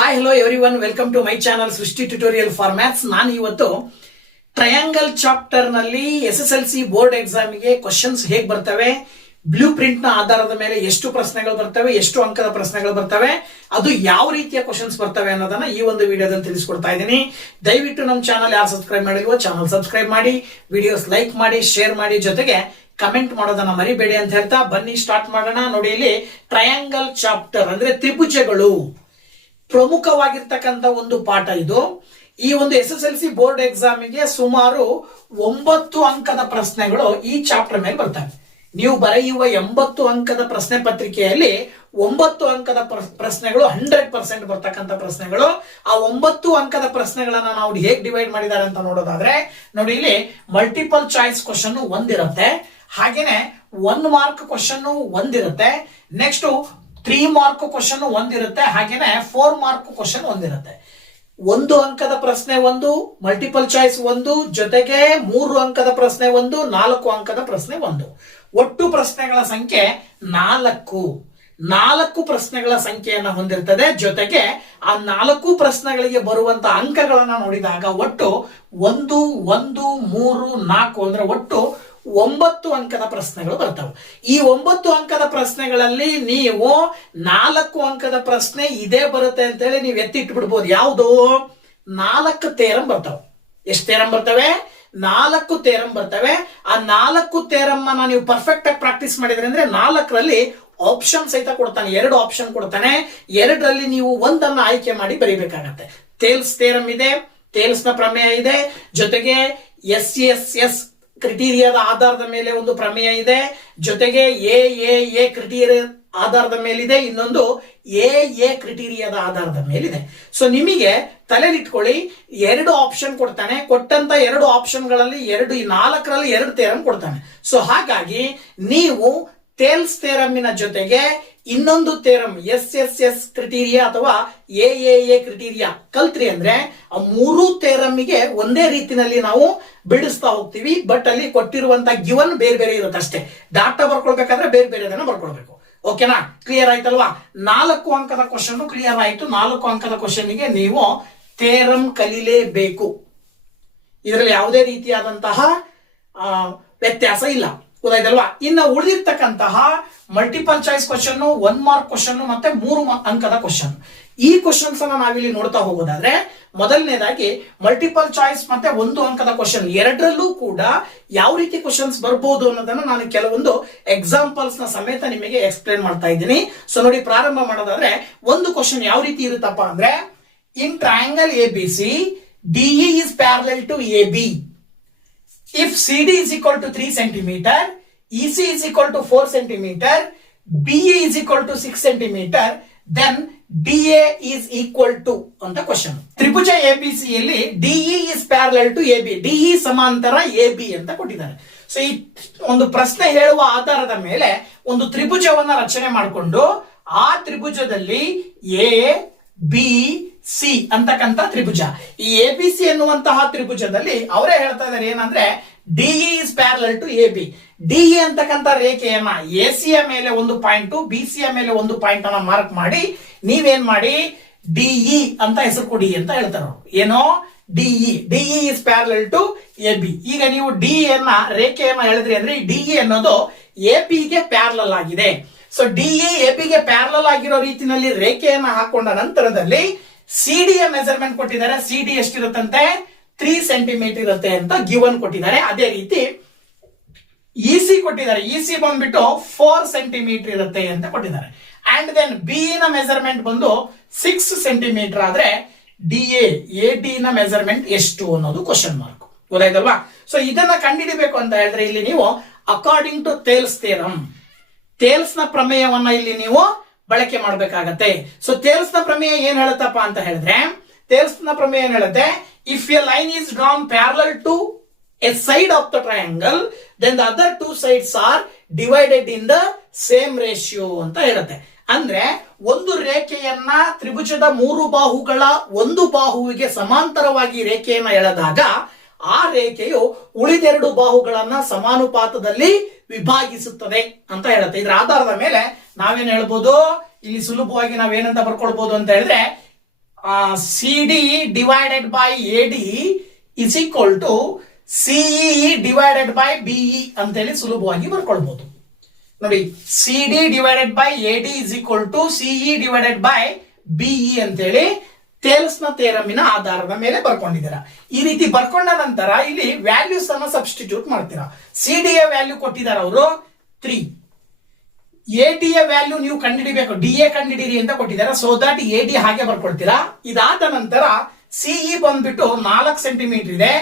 Hi hello everyone, welcome to my channel Srishti tutorial for maths. ನಾನು ಇವತ್ತು triangle chapter ನಲ್ಲಿ SSLC board exam ಗೆ questions ಹೇಗೆ ಬರ್ತವೆ, ಬ್ಲೂ ಪ್ರಿಂಟ್ ನ ಆಧಾರದ ಮೇಲೆ ಎಷ್ಟು ಪ್ರಶ್ನೆಗಳು ಬರ್ತವೆ, ಎಷ್ಟು ಅಂಕದ ಪ್ರಶ್ನೆಗಳು ಬರ್ತವೆ, ಅದು ಯಾವ ರೀತಿಯ ಕ್ವಶನ್ಸ್ ಬರ್ತವೆ ಅನ್ನೋದನ್ನ ಈ ಒಂದು ವಿಡಿಯೋದಲ್ಲಿ ತಿಳಿಸ್ಕೊಡ್ತಾ ಇದ್ದೀನಿ. ದಯವಿಟ್ಟು ನಮ್ಮ ಚಾನಲ್ ಯಾರು ಸಬ್ಸ್ಕ್ರೈಬ್ ಮಾಡಿಲ್ವೋ ಚಾನಲ್ ಸಬ್ಸ್ಕ್ರೈಬ್ ಮಾಡಿ, ವಿಡಿಯೋಸ್ ಲೈಕ್ ಮಾಡಿ, ಶೇರ್ ಮಾಡಿ, ಜೊತೆಗೆ ಕಮೆಂಟ್ ಮಾಡೋದನ್ನ ಮರಿಬೇಡಿ ಅಂತ ಹೇಳ್ತಾ ಬನ್ನಿ ಸ್ಟಾರ್ಟ್ ಮಾಡೋಣ. ನೋಡಿ, ಇಲ್ಲಿ ಟ್ರಯಾಂಗಲ್ ಚಾಪ್ಟರ್ ಅಂದ್ರೆ ತ್ರಿಭುಜಗಳು ಪ್ರಮುಖವಾಗಿರ್ತಕ್ಕಂಥ ಒಂದು ಪಾಠ ಇದು. ಈ ಒಂದು SSLC ಬೋರ್ಡ್ ಎಕ್ಸಾಮ್ ಗೆ ಸುಮಾರು 9 ಅಂಕದ ಪ್ರಶ್ನೆಗಳು ಈ ಚಾಪ್ಟರ್ ಮೇಲೆ ಬರ್ತವೆ. ನೀವು ಬರೆಯುವ 80 ಅಂಕದ ಪ್ರಶ್ನೆ ಪತ್ರಿಕೆಯಲ್ಲಿ 9 ಅಂಕದ ಪ್ರಶ್ನೆಗಳು 100% ಬರ್ತಕ್ಕಂಥ ಪ್ರಶ್ನೆಗಳು. ಆ 9 ಅಂಕದ ಪ್ರಶ್ನೆಗಳನ್ನ ನಾವು ಹೇಗೆ ಡಿವೈಡ್ ಮಾಡಿದ್ದಾರೆ ಅಂತ ನೋಡೋದಾದ್ರೆ, ನೋಡಿ ಇಲ್ಲಿ ಮಲ್ಟಿಪಲ್ ಚಾಯ್ಸ್ ಕ್ವಶನ್ ಒಂದಿರುತ್ತೆ, ಹಾಗೇನೆ 1 ಮಾರ್ಕ್ ಕ್ವಶನ್ ಒಂದಿರುತ್ತೆ, ನೆಕ್ಸ್ಟ್ 3 ಮಾರ್ಕ್ ಕ್ವಶನ್ ಒಂದಿರುತ್ತೆ, ಹಾಗೇನೆ 4 ಮಾರ್ಕ್ ಕ್ವಶನ್ ಒಂದಿರುತ್ತೆ. 1 ಅಂಕದ ಪ್ರಶ್ನೆ ಒಂದು, ಮಲ್ಟಿಪಲ್ ಚಾಯ್ಸ್ ಒಂದು, ಜೊತೆಗೆ 3 ಅಂಕದ ಪ್ರಶ್ನೆ ಒಂದು, 4 ಅಂಕದ ಪ್ರಶ್ನೆ ಒಂದು. ಒಟ್ಟು ಪ್ರಶ್ನೆಗಳ ಸಂಖ್ಯೆ 4 ಪ್ರಶ್ನೆಗಳ ಸಂಖ್ಯೆಯನ್ನ ಹೊಂದಿರ್ತದೆ. ಜೊತೆಗೆ ಆ 4 ಪ್ರಶ್ನೆಗಳಿಗೆ ಬರುವಂತ ಅಂಕಗಳನ್ನ ನೋಡಿದಾಗ ಒಟ್ಟು 1, 1, 3, 4 ಅಂದ್ರೆ ಒಟ್ಟು 9 ಅಂಕದ ಪ್ರಶ್ನೆಗಳು ಬರ್ತವೆ. ಈ 9 ಅಂಕದ ಪ್ರಶ್ನೆಗಳಲ್ಲಿ ನೀವು 4 ಅಂಕದ ಪ್ರಶ್ನೆ ಇದೇ ಬರುತ್ತೆ ಅಂತ ಹೇಳಿ ನೀವು ಎತ್ತಿಟ್ಟು ಬಿಡ್ಬೋದು. ಯಾವುದು? 4 ಥೇರಂ ಬರ್ತವೆ. ಎಷ್ಟು ಥೇರಂ ಬರ್ತವೆ? 4 ಥೇರಂ ಬರ್ತವೆ. ಆ 4 ಥೇರಂ ಅನ್ನ ನೀವು ಪರ್ಫೆಕ್ಟ್ ಆಗಿ ಪ್ರಾಕ್ಟೀಸ್ ಮಾಡಿದ್ರೆ ಅಂದ್ರೆ 4ರಲ್ಲಿ ಆಪ್ಷನ್ ಸಹಿತ ಕೊಡ್ತಾನೆ, 2 ಆಪ್ಷನ್ ಕೊಡ್ತಾನೆ. 2ರಲ್ಲಿ ನೀವು ಒಂದನ್ನ ಆಯ್ಕೆ ಮಾಡಿ ಬರೀಬೇಕಾಗತ್ತೆ. ಥೇಲ್ಸ್ ಥೇರಂ ಇದೆ, ಥೇಲ್ಸ್ ನ ಪ್ರಮೇಯ ಇದೆ, ಜೊತೆಗೆ SSS ಕ್ರಿಟೀರಿಯಾದ ಆಧಾರದ ಮೇಲೆ ಒಂದು ಪ್ರಮೇಯ ಇದೆ, ಜೊತೆಗೆ ಎ ಕ್ರಿಟೀರಿಯಾ ಆಧಾರದ ಮೇಲಿದೆ, ಇನ್ನೊಂದು ಎ ಕ್ರಿಟೀರಿಯಾದ ಆಧಾರದ ಮೇಲಿದೆ. ಸೊ ನಿಮಗೆ ತಲೆಲಿಟ್ಕೊಳ್ಳಿ, 2 ಆಪ್ಷನ್ ಕೊಡ್ತಾನೆ. ಕೊಟ್ಟಂತ 2 ಆಪ್ಷನ್ಗಳಲ್ಲಿ 4ರಲ್ಲಿ 2 ಥೇರಂ ಕೊಡ್ತಾನೆ. ಸೊ ಹಾಗಾಗಿ ನೀವು ಥೇಲ್ಸ್ ಥೇರಮಿನ ಜೊತೆಗೆ ಇನ್ನೊಂದು ಥೇರಂ SSS ಕ್ರಿಟೀರಿಯಾ ಅಥವಾ ಎ ಕ್ರಿಟೀರಿಯಾ ಕಲ್ತ್ರಿ ಅಂದ್ರೆ ಆ 3 ಥೇರಮಿಗೆ ಒಂದೇ ರೀತಿನಲ್ಲಿ ನಾವು ಬಿಡಿಸ್ತಾ ಹೋಗ್ತೀವಿ. ಬಟ್ ಅಲ್ಲಿ ಕೊಟ್ಟಿರುವಂತ ಗಿವನ್ ಬೇರೆ ಬೇರೆ ಇರುತ್ತೆ ಅಷ್ಟೇ. ಡಾಟಾ ಬರ್ಕೊಳ್ಬೇಕಾದ್ರೆ ಬೇರೆ ಬೇರೆದನ್ನ ಬರ್ಕೊಳ್ಬೇಕು. ಓಕೆನಾ? ಕ್ಲಿಯರ್ ಆಯ್ತಲ್ವಾ? 4 ಅಂಕದ ಕ್ವಶನ್ ಕ್ಲಿಯರ್ ಆಯ್ತು. 4 ಅಂಕದ ಕ್ವಶನ್ಗೆ ನೀವು ಥೇರಂ ಕಲಿಲೇಬೇಕು. ಇದರಲ್ಲಿ ಯಾವುದೇ ರೀತಿಯಾದಂತಹ ವ್ಯತ್ಯಾಸ ಇಲ್ಲ. ಗೊತ್ತಾಯ್ತಲ್ವಾ? ಇನ್ನು ಉಳಿದಿರ್ತಕ್ಕಂತಹ multiple choice question, 1 mark question ಮತ್ತೆ 3 ಅಂಕದ ಕ್ವಶನ್, ಈ ಕ್ವಶನ್ಸ್ ಅನ್ನ ನಾವಿಲ್ಲಿ ನೋಡ್ತಾ ಹೋಗೋದಾದ್ರೆ, ಮೊದಲನೇದಾಗಿ ಮಲ್ಟಿಪಲ್ ಚಾಯ್ಸ್ ಮತ್ತೆ 1 ಅಂಕದ ಕ್ವಶನ್ ಎರಡರಲ್ಲೂ ಕೂಡ ಯಾವ ರೀತಿ ಕ್ವಶನ್ಸ್ ಬರ್ಬೋದು ಅನ್ನೋದನ್ನ ನಾನು ಕೆಲವೊಂದು ಎಕ್ಸಾಂಪಲ್ಸ್ ನ ಸಮೇತ ನಿಮಗೆ ಎಕ್ಸ್ಪ್ಲೇನ್ ಮಾಡ್ತಾ ಇದ್ದೀನಿ. ಸೊ ನೋಡಿ, ಪ್ರಾರಂಭ ಮಾಡೋದಾದ್ರೆ ಒಂದು ಕ್ವಶನ್ ಯಾವ ರೀತಿ ಇರುತ್ತಪ್ಪ ಅಂದ್ರೆ, in triangle ABC DE is parallel to AB. If CD is equal to 3 cm, EC is equal to 4 cm, BE is equal to 6 cm, then DA is equal to ಅಂತ question. ತ್ರಿಭುಜ ABC ಯಲ್ಲಿ DE is parallel to AB, DE ಸಮಾಂತರ AB ಅಂತ ಕೊಟ್ಟಿದ್ದಾರೆ. So ಈ ಒಂದು ಪ್ರಶ್ನೆ ಹೇಳುವ ಆಧಾರದ ಮೇಲೆ ಒಂದು ತ್ರಿಭುಜವನ್ನ ರಚನೆ ಮಾಡಿಕೊಂಡು ಆ ತ್ರಿಭುಜದಲ್ಲಿ ABC ಅಂತಕ್ಕಂಥ ತ್ರಿಭುಜ, ಈ ABC ಎನ್ನುವಂತಹ ತ್ರಿಭುಜದಲ್ಲಿ ಅವರೇ ಹೇಳ್ತಾ ಇದ್ದಾರೆ ಏನಂದ್ರೆ, DE is parallel to AB. DE ಅಂತಕ್ಕಂಥ ರೇಖೆಯನ್ನ AC ಯ ಮೇಲೆ ಒಂದು ಪಾಯಿಂಟ್, BC ಯ ಮೇಲೆ ಒಂದು ಪಾಯಿಂಟ್ ಅನ್ನ ಮಾರ್ಕ್ ಮಾಡಿ ನೀವೇನ್ ಮಾಡಿ DE ಅಂತ ಹೆಸರು ಕೊಡಿ ಅಂತ ಹೇಳ್ತಾರೆ. ಏನೋ DE is parallel to AB. ಈಗ ನೀವು DE ಅನ್ನ ರೇಖೆಯನ್ನ ಹೇಳಿದ್ರಿ ಅಂದ್ರೆ ಈ DE ಅನ್ನೋದು AP ಗೆ ಪ್ಯಾರಲಲ್ ಆಗಿದೆ. ಸೊ DE AP ಗೆ ಪ್ಯಾರಲಲ್ ಆಗಿರೋ ರೀತಿಯಲ್ಲಿ ರೇಖೆಯನ್ನ ಹಾಕೊಂಡ ನಂತರದಲ್ಲಿ CD ಯ ಮೆಜರ್ಮೆಂಟ್ ಕೊಟ್ಟಿದ್ದಾರೆ. CD ಎಷ್ಟಿರುತ್ತಂತೆ? 3 ಸೆಂಟಿಮೀಟರ್ ಇರುತ್ತೆ ಅಂತ ಗಿವನ್ ಕೊಟ್ಟಿದ್ದಾರೆ. ಅದೇ ರೀತಿ EC ಕೊಟ್ಟಿದ್ದಾರೆ. EC ಬಂದ್ಬಿಟ್ಟು 4 ಸೆಂಟಿಮೀಟರ್ ಇರುತ್ತೆ ಅಂತ ಕೊಟ್ಟಿದ್ದಾರೆ. ಅಂಡ್ ದೆನ್ BE ನ ಮೆಜರ್ಮೆಂಟ್ ಬಂದು 6 ಸೆಂಟಿಮೀಟರ್ ಆದ್ರೆ AD ನ ಮೆಜರ್ಮೆಂಟ್ ಎಷ್ಟು ಅನ್ನೋದು ಕ್ವಶನ್ ಮಾರ್ಕ್. ಗೊತ್ತಾಯ್ತಲ್ವಾ? ಸೊ ಇದನ್ನ ಕಂಡುಹಿಡಿಬೇಕು ಅಂತ ಹೇಳಿದ್ರೆ ಇಲ್ಲಿ ನೀವು ಅಕಾರ್ಡಿಂಗ್ ಟು ಥೇಲ್ಸ್ ಥೇರಂ, ಥೇಲ್ಸ್ ನ ಪ್ರಮೇಯವನ್ನ ಇಲ್ಲಿ ನೀವು ಬಳಕೆ ಮಾಡಬೇಕಾಗತ್ತೆ. ಸೊ ಥೇಲ್ಸ್ ನ ಪ್ರಮೇಯ ಏನ್ ಹೇಳುತ್ತಪ್ಪ ಅಂತ ಹೇಳಿದ್ರೆ, ಥೇಲ್ಸ್ ನ ಪ್ರಮೇಯ ಏನ್ ಹೇಳುತ್ತೆ, if a line is drawn parallel to a side of the triangle then the other 2 sides are divided in the same ratio ಅಂತ ಹೇಳುತ್ತೆ. ಅಂದ್ರೆ ಒಂದು ರೇಖೆಯನ್ನ ತ್ರಿಭುಜದ 3 ಬಾಹುಗಳ ಒಂದು ಬಾಹುವಿಗೆ ಸಮಾಂತರವಾಗಿ ರೇಖೆಯನ್ನ ಎಳೆದಾಗ ಆ ರೇಖೆಯು ಉಳಿದೆರಡು ಬಾಹುಗಳನ್ನ ಸಮಾನುಪಾತದಲ್ಲಿ ವಿಭಾಗಿಸುತ್ತದೆ ಅಂತ ಹೇಳುತ್ತೆ. ಇದರ ಆಧಾರದ ಮೇಲೆ ನಾವೇನ್ ಹೇಳ್ಬೋದು, ಇಲ್ಲಿ ಸುಲಭವಾಗಿ ನಾವೇನಂತ ಬರ್ಕೊಳ್ಬಹುದು ಅಂತ ಹೇಳಿದ್ರೆ, C D divided by A D is equal to CE divided by BE ಅಂತೇಳಿ ಸುಲಭವಾಗಿ ಬರ್ಕೊಳ್ಬಹುದು. ನೋಡಿ, C D divided by A D is equal to CE divided by BE ಅಂತೇಳಿ ಟೇಲ್ಸ್ನ ಥಿಯರಮಿನ ಆಧಾರದ ಮೇಲೆ ಬರ್ಕೊಂಡಿದ್ದೀರಾ. ಈ ರೀತಿ ಬರ್ಕೊಂಡ ನಂತರ ಇಲ್ಲಿ ವ್ಯಾಲ್ಯೂಸ್ ಅನ್ನ ಸಬ್ಸ್ಟಿಟ್ಯೂಟ್ ಮಾಡ್ತೀರಾ. ಸಿ ಡಿ ಯ ವ್ಯಾಲ್ಯೂ ಕೊಟ್ಟಿದ್ದಾರೆ ಅವರು 3, ಎ ಡಿ ಯ ವ್ಯಾಲ್ಯೂ ನೀವು ಕಂಡುಹಿಡಿಬೇಕು, ಡಿ ಎ ಕಂಡುಹಿಡಿರಿ ಅಂತ ಕೊಟ್ಟಿದ್ದಾರೆ. ಸೊ ದಟ್ ಎ ಡಿ ಹಾಗೆ ಬರ್ಕೊಳ್ತೀರಾ. ಇದಾದ ನಂತರ ಸಿಇ ಬಂದ್ಬಿಟ್ಟು 4 ಸೆಂಟಿಮೀಟರ್ ಇದೆ,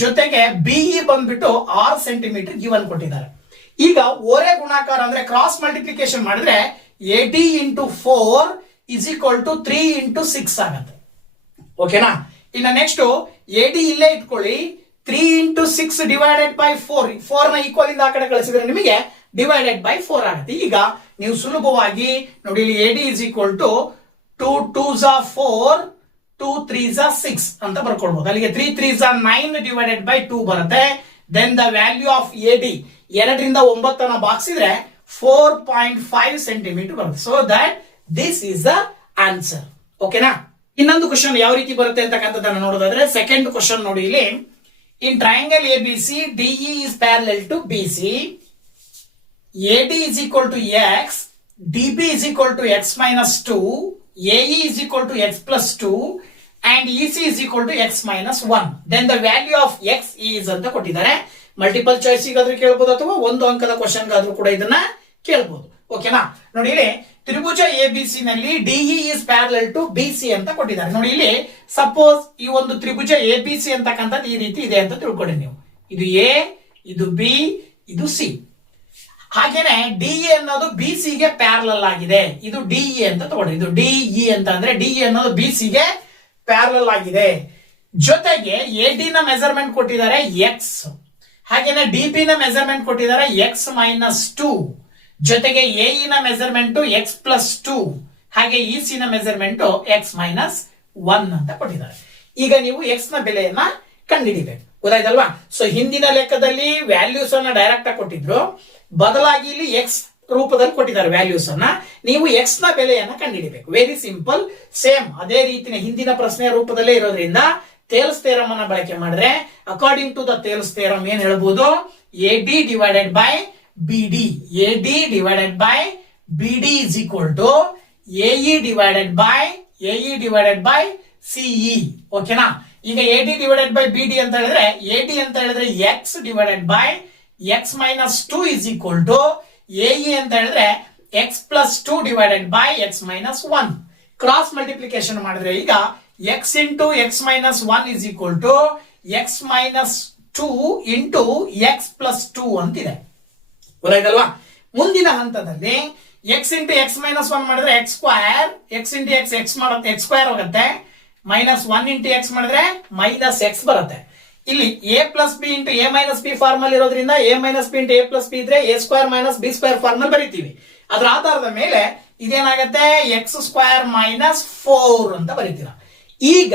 ಜೊತೆಗೆ ಬಿಇ ಬಂದ್ಬಿಟ್ಟು 6 ಸೆಂಟಿಮೀಟರ್ ಗಿವನ್ ಕೊಟ್ಟಿದ್ದಾರೆ. ಈಗ ಓರೆ ಗುಣಾಕಾರ ಅಂದ್ರೆ ಕ್ರಾಸ್ ಮಲ್ಟಿಪ್ಲಿಕೇಶನ್ ಮಾಡಿದ್ರೆ A D into 4 is equal to 3 into 6 ಆಗುತ್ತೆ. ಓಕೆನಾ? ಇನ್ನು ನೆಕ್ಸ್ಟ್ ಎ ಡಿ ಇಲ್ಲೇ ಇಟ್ಕೊಳ್ಳಿ, 3 ಇಂಟು 6 ಡಿವೈಡೆಡ್ ಬೈ 4 ನ ಈಕ್ವಲ್ ಇಂದ ಆ ಕಡೆ ಕಳಿಸಿದ್ರೆ ನಿಮಗೆ ಡಿವೈಡೆಡ್ ಬೈ 4 ಆಗುತ್ತೆ. ಈಗ ನೀವು ಸುಲಭವಾಗಿ ನೋಡಿ, A D is equal to 2 2s are 4, 2 3s are 6 ಅಂತ ಬರ್ಕೊಳ್ಬಹುದು. ಅಲ್ಲಿಗೆ 3 3s are 9 ಡಿವೈಡೆಡ್ ಬೈ 2 ಬರುತ್ತೆ. Then the value of A D 2ರಿಂದ 9 ಅನ್ನ ಬಾಗಿಸಿದ್ರೆ 4.5 ಸೆಂಟಿಮೀಟರ್ ಬರುತ್ತೆ. So that this is the answer. ಓಕೆನಾ? ಇನ್ನೊಂದು ಕ್ವಶನ್ ಯಾವ ರೀತಿ ಬರುತ್ತೆ ಅಂತಕ್ಕಂಥದ್ದನ್ನು ನೋಡೋದಾದ್ರೆ, ಸೆಕೆಂಡ್ ಕ್ವಶನ್ ನೋಡಿ ಇಲ್ಲಿ. In triangle A B C D E is parallel to B C, AD is equal to x, DB is equal to x minus 2, AE is equal to x plus 2, and EC is equal to x minus 1. Then the value of x is ಅಂತ ಕೊಟ್ಟಿದ್ದಾರೆ. Multiple choice ಗಾದ್ರೂ ಕೇಳಬಹುದು ಅಥವಾ ಒಂದು ಅಂಕದ question ಗಾದ್ರೂ ಕೂಡ ಇದನ್ನ ಕೇಳಬಹುದು. ಓಕೆನಾ? ನೋಡಿ ಇಲ್ಲಿ ತ್ರಿಭುಜ ಎಬಿಸಿ ನಲ್ಲಿ ಡಿಇ ಇಸ್ ಪ್ಯಾರಲಲ್ ಟು ಬಿಸಿ ಅಂತ ಕೊಟ್ಟಿದ್ದಾರೆ. ನೋಡಿ ಇಲ್ಲಿ ಸಪೋಸ್ ಈ ಒಂದು ತ್ರಿಭುಜ ಎಬಿಸಿ ಅಂತಕ್ಕಂಥದ್ದು ಈ ರೀತಿ ಇದೆ ಅಂತ ತಿಳ್ಕೊಳ್ಳಿ ನೀವು. ಇದು ಎ, ಇದು ಬಿ, ಇದು ಸಿ. ಹಾಗೇನೆ ಡಿಇ ಅನ್ನೋದು ಬಿಸಿ ಗೆ ಪ್ಯಾರಲಲ್ ಆಗಿದೆ. ಇದು ಡಿಇ ಅಂತ ತಗೊಳ್ಳಿ. ಇದು ಡಿಇ ಅಂತ ಅಂದ್ರೆ ಡಿಇ ಅನ್ನೋದು ಬಿಸಿ ಗೆ ಪ್ಯಾರಲಲ್ ಆಗಿದೆ. ಜೊತೆಗೆ ಎಡಿ ನ ಮೆಜರ್ಮೆಂಟ್ ಕೊಟ್ಟಿದ್ದಾರೆ ಎಕ್ಸ್, ಹಾಗೇನೆ ಡಿಬಿ ನ ಮೆಜರ್ಮೆಂಟ್ ಕೊಟ್ಟಿದ್ದಾರೆ ಎಕ್ಸ್ ಮೈನಸ್ 2, ಜೊತೆಗೆ ಎಇ ನ ಮೆಜರ್ಮೆಂಟ್ ಎಕ್ಸ್ ಪ್ಲಸ್ 2, ಹಾಗೆ ಇಸಿ ನ ಮೆಜರ್ಮೆಂಟ್ ಎಕ್ಸ್ ಮೈನಸ್ 1 ಅಂತ ಕೊಟ್ಟಿದ್ದಾರೆ. ಈಗ ನೀವು ಎಕ್ಸ್ ನ ಬೆಲೆಯನ್ನ ಕಂಡುಹಿಡಿಬೇಕು. ಗೊತ್ತಾಯ್ತಲ್ವಾ? ಸೊ ಹಿಂದಿನ ಲೆಕ್ಕದಲ್ಲಿ ವ್ಯಾಲ್ಯೂಸ್ ಅನ್ನ ಡೈರೆಕ್ಟ್ ಆಗಿ ಕೊಟ್ಟಿದ್ರು, ಬದಲಾಗಿ ಇಲ್ಲಿ ಎಕ್ಸ್ ರೂಪದಲ್ಲಿ ಕೊಟ್ಟಿದ್ದಾರೆ ವ್ಯಾಲ್ಯೂಸ್ ಅನ್ನ. ನೀವು ಎಕ್ಸ್ ನ ಬೆಲೆಯನ್ನ ಕಂಡುಹಿಡಿಬೇಕು. Very simple. ಸೇಮ್ ಅದೇ ರೀತಿಯ ಹಿಂದಿನ ಪ್ರಶ್ನೆಯ ರೂಪದಲ್ಲೇ ಇರೋದ್ರಿಂದ ಥೇಲ್ಸ್ ಥಿಯರಮ್ ಅನ್ನ ಬಳಕೆ ಮಾಡಿದ್ರೆ according to the Thales theorem ಏನ್ ಹೇಳ್ಬೋದು? A D divided by B D, A D divided by B D is equal to A E divided by C E. ಓಕೆನಾ? ಈಗ ಎ ಡಿ ಡಿವೈಡೆಡ್ ಬೈ ಬಿಡಿ ಅಂತ ಹೇಳಿದ್ರೆ ಎ ಡಿ ಅಂತ ಹೇಳಿದ್ರೆ x divided by x minus 2 is equal to A E ಅಂತ ಹೇಳಿದ್ರೆ x plus 2 divided by x minus 1. Cross multiplication ಮಾಡಿದ್ರೆ ಈಗ x into x minus 1 is equal to x minus 2 into x plus 2 ಅಂತಿದೆ. ಗೊತ್ತಾಯ್ತಲ್ವಾ? ಮುಂದಿನ ಹಂತದಲ್ಲಿ X into x minus 1 ಮಾಡಿದ್ರೆ x square, x into x x ಮಾಡುತ್ತೆ, x square ಹೋಗುತ್ತೆ. Minus 1 into x ಮಾಡಿದ್ರೆ minus x ಬರುತ್ತೆ. ಇಲ್ಲಿ A plus B into A minus B formula ಇರೋದ್ರಿಂದ A minus B into A plus B ಇದ್ರೆ A square minus B square formula ಬರೀತೀವಿ. ಅದರ ಆಧಾರದ ಮೇಲೆ ಇದೇನಾಗುತ್ತೆ? ಎಕ್ಸ್ ಸ್ಕ್ವೈರ್ ಮೈನಸ್ 4 ಅಂತ ಬರೀತೀರಾ. ಈಗ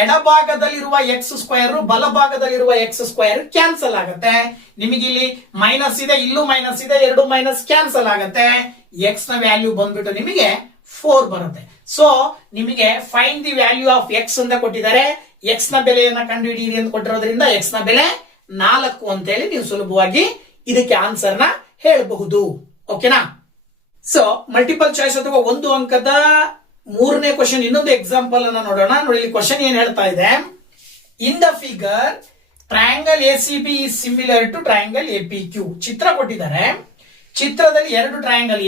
ಎಡಭಾಗದಲ್ಲಿರುವ ಎಕ್ಸ್ ಸ್ಕ್ವೈರ್ ಬಲಭಾಗದಲ್ಲಿರುವ ಎಕ್ಸ್ ಸ್ಕ್ವೈರ್ ಕ್ಯಾನ್ಸಲ್ ಆಗುತ್ತೆ. ನಿಮಗೆ ಇಲ್ಲಿ ಮೈನಸ್ ಇದೆ, ಇಲ್ಲೂ ಮೈನಸ್ ಇದೆ, ಎರಡು ಮೈನಸ್ ಕ್ಯಾನ್ಸಲ್ ಆಗುತ್ತೆ. ಎಕ್ಸ್ ನ ವ್ಯಾಲ್ಯೂ ಬಂದ್ಬಿಟ್ಟು ನಿಮಗೆ 4 ಬರುತ್ತೆ. ಸೊ ನಿಮಗೆ find the value of X ಅಂತ ಕೊಟ್ಟಿದ್ದಾರೆ. ಎಕ್ಸ್ ನ ಬೆಲೆಯನ್ನ ಕಂಡುಹಿಡಿಯಿರಿ ಅಂತ ಕೊಟ್ಟಿರೋದ್ರಿಂದ ಎಕ್ಸ್ ನ ಬೆಲೆ 4 ಅಂತ ಹೇಳಿ ನೀವು ಸುಲಭವಾಗಿ ಇದಕ್ಕೆ ಆನ್ಸರ್ ನ ಹೇಳಬಹುದು. ಓಕೆನಾ? ಸೊ ಮಲ್ಟಿಪಲ್ ಚಾಯ್ಸ್ ಅಥವಾ ಒಂದು ಅಂಕದ ಮೂರನೇ ಕ್ವಶನ್ ಇನ್ನೊಂದು ಎಕ್ಸಾಂಪಲ್ ಅನ್ನ ನೋಡೋಣ. ನೋಡಿ ಇಲ್ಲಿ ಕ್ವಶನ್ ಏನ್ ಹೇಳ್ತಾ ಇದೆ? In the figure triangle ACB is similar to triangle APQ. ಚಿತ್ರ ಕೊಟ್ಟಿದ್ದಾರೆ. ಚಿತ್ರದಲ್ಲಿ ಎರಡು ಟ್ರಯಾಂಗಲ್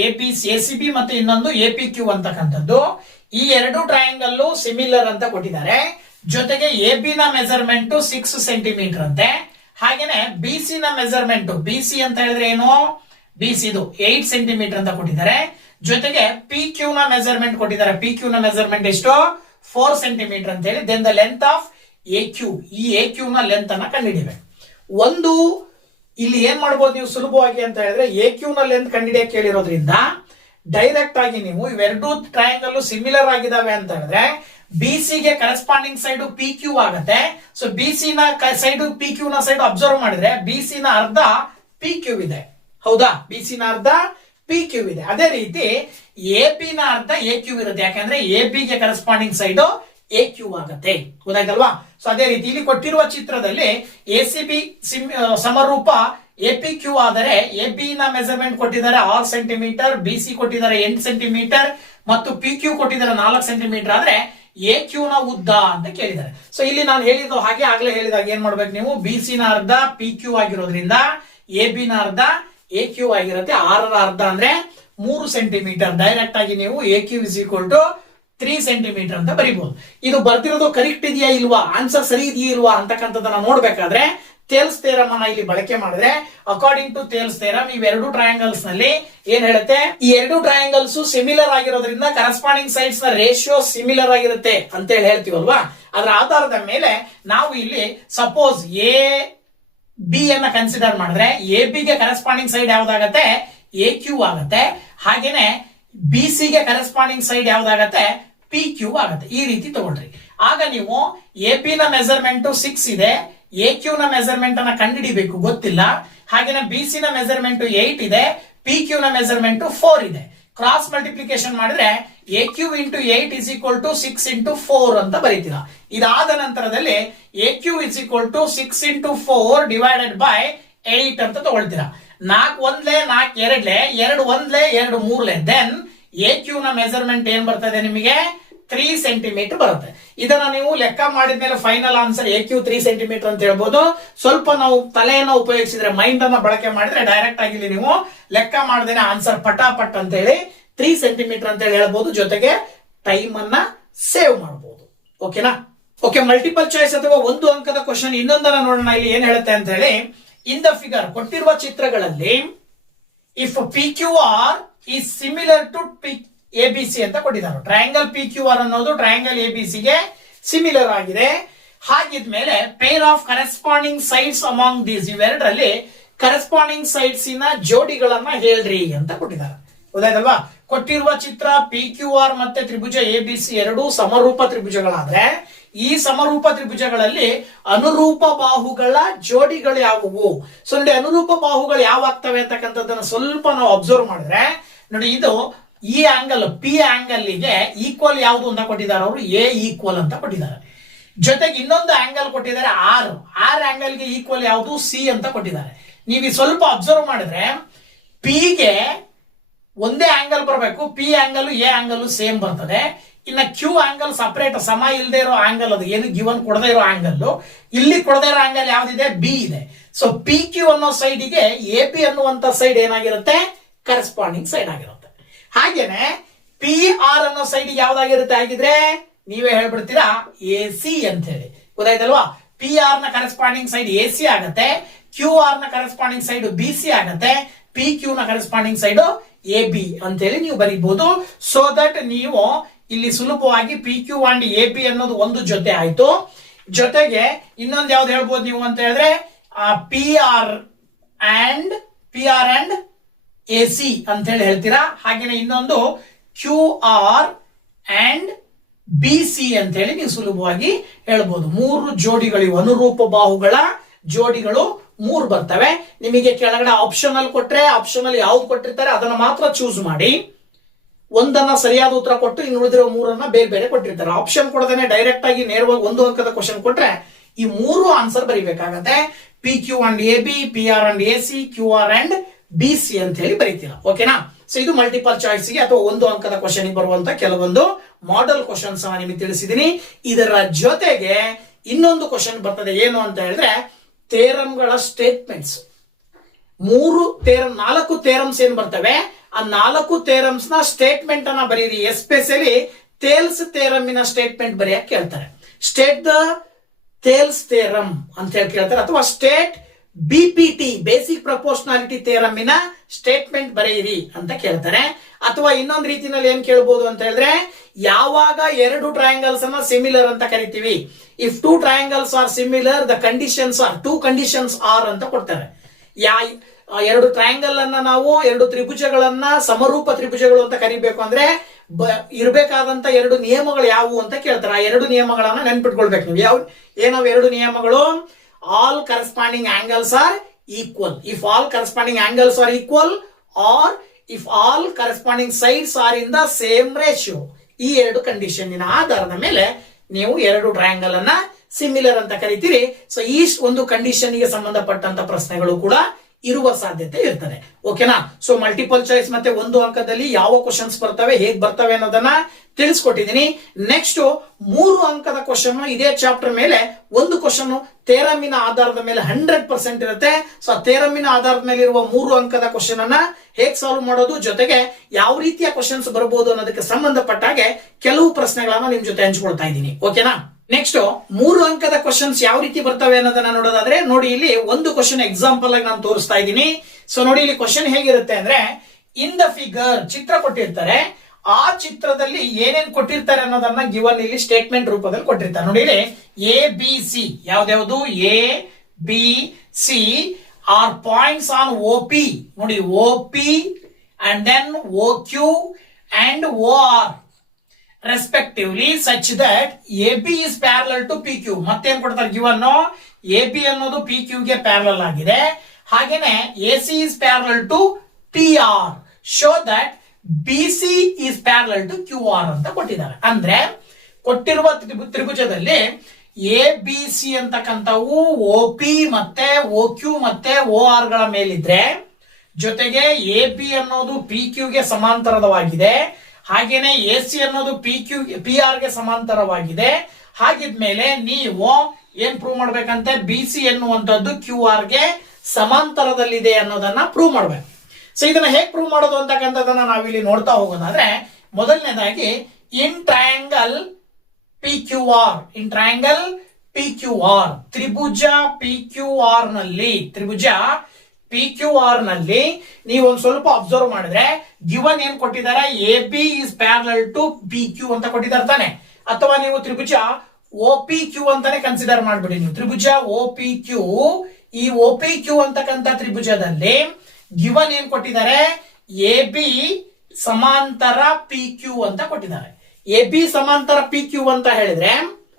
ಎಸಿಬಿ ಮತ್ತು ಇನ್ನೊಂದು ಎಪಿಕ್ಯೂ ಅಂತಕ್ಕಂಥದ್ದು. ಈ ಎರಡು ಟ್ರಯಾಂಗಲ್ ಸಿಮಿಲರ್ ಅಂತ ಕೊಟ್ಟಿದ್ದಾರೆ. ಜೊತೆಗೆ ಎಬಿ ನ ಮೆಜರ್ಮೆಂಟ್ 6 ಸೆಂಟಿಮೀಟರ್ ಅಂತೆ. ಹಾಗೇನೆ ಬಿಸಿ ನ ಮೆಜರ್ಮೆಂಟ್, ಬಿಸಿ ಅಂತ ಹೇಳಿದ್ರೆ ಏನು? ಬಿಸಿ ಇದು 8 ಸೆಂಟಿಮೀಟರ್ ಅಂತ ಕೊಟ್ಟಿದ್ದಾರೆ. ಜೊತೆಗೆ ಪಿ ಕ್ಯೂ ನ ಮೆಜರ್ಮೆಂಟ್ ಕೊಟ್ಟಿದ್ದಾರೆ. ಪಿ ಕ್ಯೂ ನ ಮೆಜರ್ಮೆಂಟ್ ಎಷ್ಟು? 4 ಸೆಂಟಿಮೀಟರ್ ಅಂತ ಹೇಳಿ. Then the length of A Q, ಈ ಎ ಕ್ಯೂ ನ ಲೆಂತ್ ಅನ್ನ ಕಂಡುಹಿಡಿಯಬೇಕು. ಒಂದು ಇಲ್ಲಿ ಏನ್ ಮಾಡಬಹುದು ನೀವು ಸುಲಭವಾಗಿ ಅಂತ ಹೇಳಿದ್ರೆ, ಎ ಕ್ಯೂ ನ ಲೆಂತ್ ಕಂಡುಹಿಡಿಯಕ್ಕೆ ಕೇಳಿರೋದ್ರಿಂದ ಡೈರೆಕ್ಟ್ ಆಗಿ ನೀವು ಇವೆರಡು ಟ್ರಯಾಂಗಲ್ ಸಿಮಿಲರ್ ಆಗಿದಾವೆ ಅಂತ ಹೇಳಿದ್ರೆ ಬಿಸಿ ಗೆ ಕರೆಸ್ಪಾಂಡಿಂಗ್ ಸೈಡ್ ಪಿ ಕ್ಯೂ ಆಗುತ್ತೆ. ಸೊ ಬಿಸಿ ನ ಸೈಡ್ ಪಿ ಕ್ಯೂ ನ ಸೈಡ್ ಅಬ್ಸರ್ವ್ ಮಾಡಿದ್ರೆ ಬಿಸಿ ನ ಅರ್ಧ ಪಿ ಕ್ಯೂ ಇದೆ. ಹೌದಾ? ಬಿಸಿ ನ ಅರ್ಧ ಪಿ ಕ್ಯೂ ಇದೆ. ಅದೇ ರೀತಿ ಎ ಪಿ ನ ಅರ್ಧ ಎ ಕ್ಯೂ ಇರುತ್ತೆ, ಯಾಕಂದ್ರೆ ಎ ಪಿ ಗೆ ಕರೆಸ್ಪಾಂಡಿಂಗ್ ಸೈಡ್ ಎ ಕ್ಯೂ ಆಗುತ್ತೆ. ಗೊತ್ತಾಯ್ತಲ್ವಾ? ಸೊ ಅದೇ ರೀತಿ ಇಲ್ಲಿ ಕೊಟ್ಟಿರುವ ಚಿತ್ರದಲ್ಲಿ ಎ ಸಿ ಬಿ ಸಮರೂಪ ಎ ಪಿ ಕ್ಯೂ ಆದರೆ ಎ ಬಿ ನ ಮೆಜರ್ಮೆಂಟ್ ಕೊಟ್ಟಿದ್ದಾರೆ 6 ಸೆಂಟಿಮೀಟರ್, ಬಿ ಸಿ ಕೊಟ್ಟಿದ್ದಾರೆ 8 ಸೆಂಟಿಮೀಟರ್ ಮತ್ತು ಪಿ ಕ್ಯೂ ಕೊಟ್ಟಿದ್ದಾರೆ 4 ಸೆಂಟಿಮೀಟರ್ ಆದ್ರೆ ಎ ಕ್ಯೂ ನ ಉದ್ದ ಅಂತ ಕೇಳಿದ್ದಾರೆ. ಸೊ ಇಲ್ಲಿ ನಾನು ಹೇಳಿದ್ದು ಹಾಗೆ ಆಗ್ಲೇ ಹೇಳಿದಾಗ ಏನ್ ಮಾಡ್ಬೇಕು ನೀವು, ಬಿ ಸಿ ನ ಅರ್ಧ ಪಿ ಕ್ಯೂ ಆಗಿರೋದ್ರಿಂದ ಎ ಬಿ ನ ಅರ್ಧ ಎ ಕ್ಯೂ ಆಗಿರುತ್ತೆ. 6ರ ಅರ್ಧ ಅಂದ್ರೆ 3 ಸೆಂಟಿಮೀಟರ್. ಡೈರೆಕ್ಟ್ ಆಗಿ ನೀವು A Q is equal to 3 centimetre ಅಂತ ಬರೀಬಹುದು. ಇದು ಬರ್ತಿರೋದು ಕರೆಕ್ಟ್ ಇದೆಯಾ ಇಲ್ವಾ, ಆನ್ಸರ್ ಸರಿ ಇದೆಯಾ ಇಲ್ವಾ ಅಂತಕ್ಕಂಥದ್ದನ್ನ ನೋಡ್ಬೇಕಾದ್ರೆ ಥೇಲ್ಸ್ ಥಿಯರಮ್ ಅನ್ನ ಇಲ್ಲಿ ಬಳಕೆ ಮಾಡಿದ್ರೆ, ಅಕಾರ್ಡಿಂಗ್ ಟು ಥೇಲ್ಸ್ ಥಿಯರಮ್ ಇವೆರಡು ಟ್ರಯಾಂಗಲ್ಸ್ ನಲ್ಲಿ ಏನ್ ಹೇಳುತ್ತೆ, ಈ ಎರಡು ಟ್ರಯಾಂಗಲ್ಸ್ ಸಿಮಿಲರ್ ಆಗಿರೋದ್ರಿಂದ ಕರೆಸ್ಪಾಂಡಿಂಗ್ ಸೈಡ್ಸ್ ನ ರೇಷಿಯೋ ಸಿಮಿಲರ್ ಆಗಿರುತ್ತೆ ಅಂತ ಹೇಳಿ ಹೇಳ್ತೀವಲ್ವಾ. ಅದರ ಆಧಾರದ ಮೇಲೆ ನಾವು ಇಲ್ಲಿ ಸಪೋಸ್ ಎ ಬಿ ಅನ್ನ ಕನ್ಸಿಡರ್ ಮಾಡಿದ್ರೆ ಎ ಬಿ ಗೆ ಕರೆಸ್ಪಾಂಡಿಂಗ್ ಸೈಡ್ ಯಾವ್ದಾಗತ್ತೆ, ಎ ಕ್ಯೂ ಆಗುತ್ತೆ. ಹಾಗೇನೆ ಬಿ ಸಿ ಗೆ ಕರೆಸ್ಪಾಂಡಿಂಗ್ ಸೈಡ್ ಯಾವ್ದಾಗತ್ತೆ, ಪಿ ಕ್ಯೂ ಆಗುತ್ತೆ. ಈ ರೀತಿ ತಗೊಳ್ರಿ. ಆಗ ನೀವು ಎ ಪಿ ನ ಮೆಜರ್ಮೆಂಟ್ 6 ಇದೆ, ಎ ಕ್ಯೂ ನ ಮೆಜರ್ಮೆಂಟ್ ಅನ್ನ ಕಂಡುಹಿಡಿಬೇಕು, ಗೊತ್ತಿಲ್ಲ. ಹಾಗೇನೆ ಬಿ ಸಿ ನ ಮೆಜರ್ಮೆಂಟ್ 8 ಇದೆ, ಪಿ ಕ್ಯೂ ನ ಮೆಜರ್ಮೆಂಟ್ 4 ಇದೆ. ಕ್ರಾಸ್ ಮಲ್ಟಿಪ್ಲಿಕೇಶನ್ ಮಾಡಿದ್ರೆ A Q into 8 is equal to 6 into 4 ಅಂತ ಬರೀತೀರಾ. ಇದಾದ ನಂತರದಲ್ಲಿ A Q is equal to 6 into 4 divided by 8 ಅಂತ ತಗೊಳ್ತೀರಾ. 4 ಒಂದ್ಲೆ 4 ಎರಡ್ಲೆ 2 ಒಂದ್ಲೆ 2 ಮೂರ್ಲೆ, ದೆನ್ ಎ ಕ್ಯೂ ನ ಮೆಜರ್ಮೆಂಟ್ ಏನ್ ಬರ್ತದೆ ನಿಮಗೆ, 3 ಸೆಂಟಿಮೀಟರ್ ಬರುತ್ತೆ. ಇದನ್ನ ನೀವು ಲೆಕ್ಕ ಮಾಡಿದ್ಮೇಲೆ final answer A Q 3 centimetre ಅಂತ ಹೇಳ್ಬೋದು. ಸ್ವಲ್ಪ ನಾವು ತಲೆಯನ್ನು ಉಪಯೋಗಿಸಿದ್ರೆ, ಮೈಂಡ್ ಅನ್ನ ಬಳಕೆ ಮಾಡಿದ್ರೆ ಡೈರೆಕ್ಟ್ ಆಗಿ ನೀವು ಲೆಕ್ಕ ಮಾಡದೇನೆ ಆನ್ಸರ್ ಪಟಾಪಟ್ ಅಂತ ಹೇಳಿ 3 ಸೆಂಟಿಮೀಟರ್ ಅಂತ ಹೇಳಿ ಹೇಳ್ಬೋದು. ಜೊತೆಗೆ ಟೈಮ್ ಅನ್ನ ಸೇವ್ ಮಾಡಬಹುದು. ಓಕೆನಾ? ಓಕೆ, ಮಲ್ಟಿಪಲ್ ಚಾಯ್ಸ್ ಅಥವಾ ಒಂದು ಅಂಕದ ಕ್ವಶನ್ ಇನ್ನೊಂದನ್ನ ನೋಡೋಣ. ಇಲ್ಲಿ ಏನ್ ಹೇಳುತ್ತೆ ಅಂತ ಹೇಳಿ, ಇನ್ ದ ಫಿಗರ್ ಕೊಟ್ಟಿರುವ ಚಿತ್ರಗಳಲ್ಲಿ if P Q R is similar to A B C ಅಂತ ಕೊಟ್ಟಿದ್ದಾರೆ. ಟ್ರಯಾಂಗಲ್ ಪಿ ಕ್ಯೂ ಆರ್ ಅನ್ನೋದು ಟ್ರಯಾಂಗಲ್ ಎ ಬಿ ಸಿ ಗೆ ಸಿಮಿಲರ್ ಆಗಿದೆ. ಹಾಗಿದ್ಮೇಲೆ pair of corresponding sides among these, ಇವೆರಡರಲ್ಲಿ ಕರೆಸ್ಪಾಂಡಿಂಗ್ ಸೈಡ್ಸ್ ಇನ ಜೋಡಿಗಳನ್ನ ಹೇಳ್ರಿ ಅಂತ ಕೊಟ್ಟಿದ್ದಾರೆ. ಗೊತ್ತಾಯ್ತಲ್ವಾ? ಕೊಟ್ಟಿರುವ ಚಿತ್ರ ಪಿ ಕ್ಯೂ ಆರ್ ಮತ್ತೆ ತ್ರಿಭುಜ ಎ ಬಿ ಸಿ ಎರಡೂ ಸಮರೂಪ ತ್ರಿಭುಜಗಳಾದ್ರೆ, ಈ ಸಮರೂಪ ತ್ರಿಭುಜಗಳಲ್ಲಿ ಅನುರೂಪ ಬಾಹುಗಳ ಜೋಡಿಗಳು ಯಾವುವು? ಸೊ ನೋಡಿ, ಅನುರೂಪ ಬಾಹುಗಳು ಯಾವ ಆಗ್ತವೆ ಅಂತಕ್ಕಂಥದ್ದನ್ನ ಸ್ವಲ್ಪ ನಾವು ಅಬ್ಸರ್ವ್ ಮಾಡಿದ್ರೆ ನೋಡಿ, ಇದು ಈ ಆಂಗಲ್ ಪಿ ಆಂಗಲ್ ಗೆ ಈಕ್ವಲ್ ಯಾವುದು ಅಂತ ಕೊಟ್ಟಿದ್ದಾರೆ ಅವರು, ಎ ಈಕ್ವಲ್ ಅಂತ ಕೊಟ್ಟಿದ್ದಾರೆ. ಜೊತೆಗೆ ಇನ್ನೊಂದು ಆಂಗಲ್ ಕೊಟ್ಟಿದ್ದಾರೆ ಆರ್ ಆಂಗಲ್ ಗೆ ಈಕ್ವಲ್ ಯಾವುದು, ಸಿ ಅಂತ ಕೊಟ್ಟಿದ್ದಾರೆ. ನೀವು ಸ್ವಲ್ಪ ಅಬ್ಸರ್ವ್ ಮಾಡಿದ್ರೆ ಪಿ ಗೆ ಒಂದೇ ಆಂಗಲ್ ಬರಬೇಕು, P angle A angle same ಬರ್ತದೆ. ಇನ್ನ ಕ್ಯೂ ಆಂಗಲ್ ಸಪರೇಟ್, ಸಮ ಇಲ್ಲದೆ ಇರೋ ಆಂಗಲ್, ಅದು ಏನು ಗಿವನ್ ಕೊಡದೇ ಇರೋ ಆಂಗಲ್. ಇಲ್ಲಿ ಕೊಡದೇ ಇರೋ ಆಂಗಲ್ ಯಾವ್ದಿದೆ, ಬಿ ಇದೆ. ಸೊ ಪಿ ಕ್ಯೂ ಅನ್ನೋ ಸೈಡ್ಗೆ ಎ ಪಿ ಅನ್ನುವಂತ ಸೈಡ್ ಏನಾಗಿರುತ್ತೆ, ಕರೆಸ್ಪಾಂಡಿಂಗ್ ಸೈಡ್ ಆಗಿರುತ್ತೆ. ಹಾಗೇನೆ ಪಿ ಆರ್ ಅನ್ನೋ ಸೈಡ್ ಯಾವ್ದಾಗಿರುತ್ತೆ ಆಗಿದ್ರೆ ನೀವೇ ಹೇಳ್ಬಿಡ್ತೀರಾ, ಎ ಸಿ ಅಂತ ಹೇಳಿ. ಗೊತ್ತಾಯ್ತಲ್ವಾ? ಪಿ ಆರ್ ನ ಕರೆಸ್ಪಾಂಡಿಂಗ್ ಸೈಡ್ ಎ ಸಿ ಆಗತ್ತೆ, ಕ್ಯೂ ಆರ್ ನ ಕರೆಸ್ಪಾಂಡಿಂಗ್ ಸೈಡ್ ಬಿ ಸಿ ಆಗತ್ತೆ, ಪಿ ಕ್ಯೂ ನ ಕರೆಸ್ಪಾಂಡಿಂಗ್ ಸೈಡ್ ಎ ಬಿ ಅಂತ ಹೇಳಿ ನೀವು ಬರೀಬಹುದು. ಸೊ ದಟ್ ನೀವು ಇಲ್ಲಿ ಸುಲಭವಾಗಿ P Q and A P ಅನ್ನೋದು ಒಂದು ಜೊತೆ ಆಯ್ತು. ಜೊತೆಗೆ ಇನ್ನೊಂದು ಯಾವ್ದು ಹೇಳ್ಬೋದು ನೀವು ಅಂತ ಹೇಳಿದ್ರೆ, P R and A C ಅಂತ ಹೇಳಿ ಹೇಳ್ತೀರಾ. ಹಾಗೇನೆ ಇನ್ನೊಂದು Q R and B C ಅಂತ ಹೇಳಿ ನೀವು ಸುಲಭವಾಗಿ ಹೇಳ್ಬೋದು. 3 ಜೋಡಿಗಳು, ಅನುರೂಪ ಬಾಹುಗಳ ಜೋಡಿಗಳು 3 ಬರ್ತವೆ. ನಿಮಗೆ ಕೆಳಗಡೆ ಆಪ್ಷನ್ ಅಲ್ಲಿ ಕೊಟ್ರೆ, ಆಪ್ಷನ್ ಅಲ್ಲಿ ಯಾವ್ದು ಕೊಟ್ಟಿರ್ತಾರೆ ಅದನ್ನ ಮಾತ್ರ ಚೂಸ್ ಮಾಡಿ, ಒಂದನ್ನ ಸರಿಯಾದ ಉತ್ತರ ಕೊಟ್ಟು ಇನ್ನು ಉಳಿದಿರೋ 3 ಬೇರೆ ಬೇರೆ ಕೊಟ್ಟಿರ್ತಾರೆ. ಆಪ್ಷನ್ ಕೊಡದೇನೆ ಡೈರೆಕ್ಟ್ ಆಗಿ ನೇರವಾಗಿ ಒಂದು ಅಂಕದ ಕ್ವಶನ್ ಕೊಟ್ರೆ ಈ 3 ಆನ್ಸರ್ ಬರೀಬೇಕಾಗತ್ತೆ. P Q and A B, P R and A C, Q R and B C ಅಂತ ಹೇಳಿ ಬರೀತೀರಾ. ಓಕೆನಾ? ಸೊ ಇದು ಮಲ್ಟಿಪಲ್ ಚಾಯ್ಸ್ ಗೆ ಅಥವಾ ಒಂದು ಅಂಕದ ಕ್ವಶನ್ ಬರುವಂತ ಕೆಲವೊಂದು ಮಾಡೆಲ್ ಕ್ವಶನ್ಸ್ ನಿಮಗೆ ತಿಳಿಸಿದೀನಿ. ಇದರ ಜೊತೆಗೆ ಇನ್ನೊಂದು ಕ್ವಶನ್ ಬರ್ತದೆ, ಏನು ಅಂತ ಹೇಳಿದ್ರೆ ಥೇರಮ್ಗಳ ಸ್ಟೇಟ್ಮೆಂಟ್ಸ್. 4 ಥೇರಮ್ಸ್ ಏನ್ ಬರ್ತವೆ, ಆ 4 ಥೇರಮ್ಸ್ ನ ಸ್ಟೇಟ್ಮೆಂಟ್ ಅನ್ನ ಬರೀರಿ. ಎಸ್ಪೆಷಲಿ ಥೇಲ್ಸ್ ಥೇರಮಿನ ಸ್ಟೇಟ್ಮೆಂಟ್ ಬರೆಯಕ್ಕೆ ಕೇಳ್ತಾರೆ. ಸ್ಟೇಟ್ ದ ಥೇಲ್ಸ್ ಥೇರಮ್ ಅಂತ ಹೇಳಿ ಕೇಳ್ತಾರೆ, ಅಥವಾ ಸ್ಟೇಟ್ ಬಿಪಿಟಿ ಬೇಸಿಕ್ ಪ್ರಪೋರ್ಷನಾಲಿಟಿ ಥಿಯರಮಿನ ಸ್ಟೇಟ್ಮೆಂಟ್ ಬರೆಯಿರಿ ಅಂತ ಕೇಳ್ತಾರೆ. ಅಥವಾ ಇನ್ನೊಂದು ರೀತಿಯಲ್ಲಿ ಏನ್ ಕೇಳಬಹುದು ಅಂತ ಹೇಳಿದ್ರೆ, ಯಾವಾಗ 2 ಟ್ರಯಾಂಗಲ್ಸ್ ಅನ್ನ ಸಿಮಿಲರ್ ಅಂತ ಕರಿತೀವಿ. If 2 triangles are similar, the conditions are 2 conditions are ಅಂತ ಕೊಡ್ತಾರೆ. 2 ಟ್ರಯಾಂಗಲ್ ಅನ್ನ ನಾವು 2 ತ್ರಿಭುಜಗಳನ್ನ ಸಮರೂಪ ತ್ರಿಭುಜಗಳು ಅಂತ ಕರಿಬೇಕು ಅಂದ್ರೆ ಇರಬೇಕಾದಂತ 2 ನಿಯಮಗಳು ಯಾವುವು ಅಂತ ಕೇಳ್ತಾರೆ. ಆ 2 ನಿಯಮಗಳನ್ನ ನೆನ್ಪಿಟ್ಕೊಳ್ಬೇಕು ನೀವು. ಏನವು 2 ನಿಯಮಗಳು? All corresponding angles are equal. If all corresponding angles are equal, or if all corresponding sides are in the same ratio. ಈ ಎರಡು ಕಂಡೀಷನ್ನಿನ ಆಧಾರದ ಮೇಲೆ ನೀವು ಎರಡು ಟ್ರಯಾಂಗಲ್ ಅನ್ನ ಸಿಮಿಲರ್ ಅಂತ ಕರಿತೀರಿ. ಸೊ ಈ ಒಂದು ಕಂಡೀಷನ್ ಗೆ ಸಂಬಂಧಪಟ್ಟಂತ ಪ್ರಶ್ನೆಗಳು ಕೂಡ ಇರುವ ಸಾಧ್ಯತೆ ಇರ್ತದೆ. ಓಕೆನಾ? ಸೊ ಮಲ್ಟಿಪಲ್ ಚಾಯ್ಸ್ ಮತ್ತೆ ಒಂದು ಅಂಕದಲ್ಲಿ ಯಾವ ಕ್ವಶನ್ಸ್ ಬರ್ತವೆ, ಹೇಗ್ ಬರ್ತವೆ ಅನ್ನೋದನ್ನ ತಿಳಿಸ್ಕೊಟ್ಟಿದ್ದೀನಿ. ನೆಕ್ಸ್ಟ್ 3 ಅಂಕದ ಕ್ವಶನ್ ಇದೇ ಚಾಪ್ಟರ್ ಮೇಲೆ ಒಂದು ಕ್ವಶನ್ ಥಿಯರಮಿನ ಆಧಾರದ ಮೇಲೆ 100% ಇರುತ್ತೆ. ಸೊ ಥಿಯರಮಿನ ಆಧಾರದ ಮೇಲೆ ಇರುವ 3 ಅಂಕದ ಕ್ವಶನ್ ಅನ್ನ ಹೇಗ್ ಸಾಲ್ವ್ ಮಾಡೋದು, ಜೊತೆಗೆ ಯಾವ ರೀತಿಯ ಕ್ವಶನ್ಸ್ ಬರಬಹುದು ಅನ್ನೋದಕ್ಕೆ ಸಂಬಂಧಪಟ್ಟ ಹಾಗೆ ಕೆಲವು ಪ್ರಶ್ನೆಗಳನ್ನ ನಿಮ್ ಜೊತೆ ಹಂಚ್ಕೊಳ್ತಾ ಇದ್ದೀನಿ. ಓಕೆನಾ? ನೆಕ್ಸ್ಟ್ 3 ಅಂಕದ ಕ್ವಶನ್ಸ್ ಯಾವ ರೀತಿ ಬರ್ತವೆ ಅನ್ನೋದನ್ನ ನೋಡೋದಾದ್ರೆ, ನೋಡಿ ಇಲ್ಲಿ ಒಂದು ಕ್ವಶನ್ ಎಕ್ಸಾಂಪಲ್ ಆಗಿ ನಾನು ತೋರಿಸ್ತಾ ಇದ್ದೀನಿ. ಸೊ ನೋಡಿ ಇಲ್ಲಿ ಕ್ವಶನ್ ಹೇಗಿರುತ್ತೆ ಅಂದ್ರೆ, ಇನ್ ದ ಫಿಗರ್ ಚಿತ್ರ ಕೊಟ್ಟಿರ್ತಾರೆ, ಆ ಚಿತ್ರದಲ್ಲಿ ಏನೇನ್ ಕೊಟ್ಟಿರ್ತಾರೆ ಅನ್ನೋದನ್ನ ಗಿವನ್ ಇಲ್ಲಿ ಸ್ಟೇಟ್ಮೆಂಟ್ ರೂಪದಲ್ಲಿ ಕೊಟ್ಟಿರ್ತಾರೆ. ನೋಡಿ ಇಲ್ಲಿ ಎ ಬಿ ಸಿ, ಯಾವ್ದ್ಯಾವ್ದು A B C are points on O P. ನೋಡಿ O P and then O Q and O R respectively such that AB is parallel to PQ. ಮತ್ತೇನ್ ಕೊಡ್ತಾರೆ ಗಿವನ್, AB ಅನ್ನೋದು PQ ಗೆ parallel ಆಗಿದೆ, ಹಾಗೇನೆ AC is parallel to PR. Show that BC is parallel to QR ಅಂತ ಕೊಟ್ಟಿದ್ದಾರೆ. ಅಂದ್ರೆ ಕೊಟ್ಟಿರುವ ತ್ರಿಭುಜದಲ್ಲಿ ABC ಅಂತಕ್ಕಂಥವು OP ಮತ್ತೆ OQ ಮತ್ತೆ OR ಗಳ ಮೇಲಿದ್ರೆ, ಜೊತೆಗೆ AB ಅನ್ನೋದು PQ ಗೆ ಸಮಾಂತರವಾಗಿದೆ, ಹಾಗೇನೆ AC ಅನ್ನೋದು PR ಗೆ ಸಮಾಂತರವಾಗಿದೆ. ಹಾಗಿದ್ಮೇಲೆ ನೀವು ಏನ್ ಪ್ರೂವ್ ಮಾಡ್ಬೇಕಂತೆ, BC ಎನ್ನುವಂತದ್ದು QR ಗೆ ಸಮಾಂತರದಲ್ಲಿದೆ ಅನ್ನೋದನ್ನ ಪ್ರೂವ್ ಮಾಡ್ಬೇಕು. ಸೊ ಇದನ್ನ ಹೇಗ್ ಪ್ರೂವ್ ಮಾಡೋದು ಅಂತಕ್ಕಂಥದ್ದನ್ನ ನಾವಿಲ್ಲಿ ನೋಡ್ತಾ ಹೋಗೋದಾದ್ರೆ, ಮೊದಲನೇದಾಗಿ in triangle PQR, in triangle PQR, Tribhuja PQR ನಲ್ಲಿ ನೀವು ಒಂದ್ ಸ್ವಲ್ಪ ಅಬ್ಸರ್ವ್ ಮಾಡಿದ್ರೆ ಗಿವನ್ ಏನ್ ಕೊಟ್ಟಿದ್ದಾರೆ, A B is parallel to P Q ಅಂತ ಕೊಟ್ಟಿದ್ದಾರೆ ತಾನೆ. ಅಥವಾ ನೀವು ತ್ರಿಭುಜ ಓ ಪಿ ಕ್ಯೂ ಅಂತಾನೆ ಕನ್ಸಿಡರ್ ಮಾಡ್ಬಿಡಿ. ನೀವು ತ್ರಿಭುಜ ಓ ಪಿ ಕ್ಯೂ, ಈ ಓ ಪಿ ಕ್ಯೂ ಅಂತಕ್ಕಂಥ ತ್ರಿಭುಜದಲ್ಲಿ ಗಿವನ್ ಏನ್ ಕೊಟ್ಟಿದ್ದಾರೆ, ಎ ಬಿ ಸಮಾಂತರ ಪಿ ಕ್ಯೂ ಅಂತ ಕೊಟ್ಟಿದ್ದಾರೆ. ಎ ಬಿ ಸಮಾಂತರ ಪಿ ಕ್ಯೂ ಅಂತ ಹೇಳಿದ್ರೆ,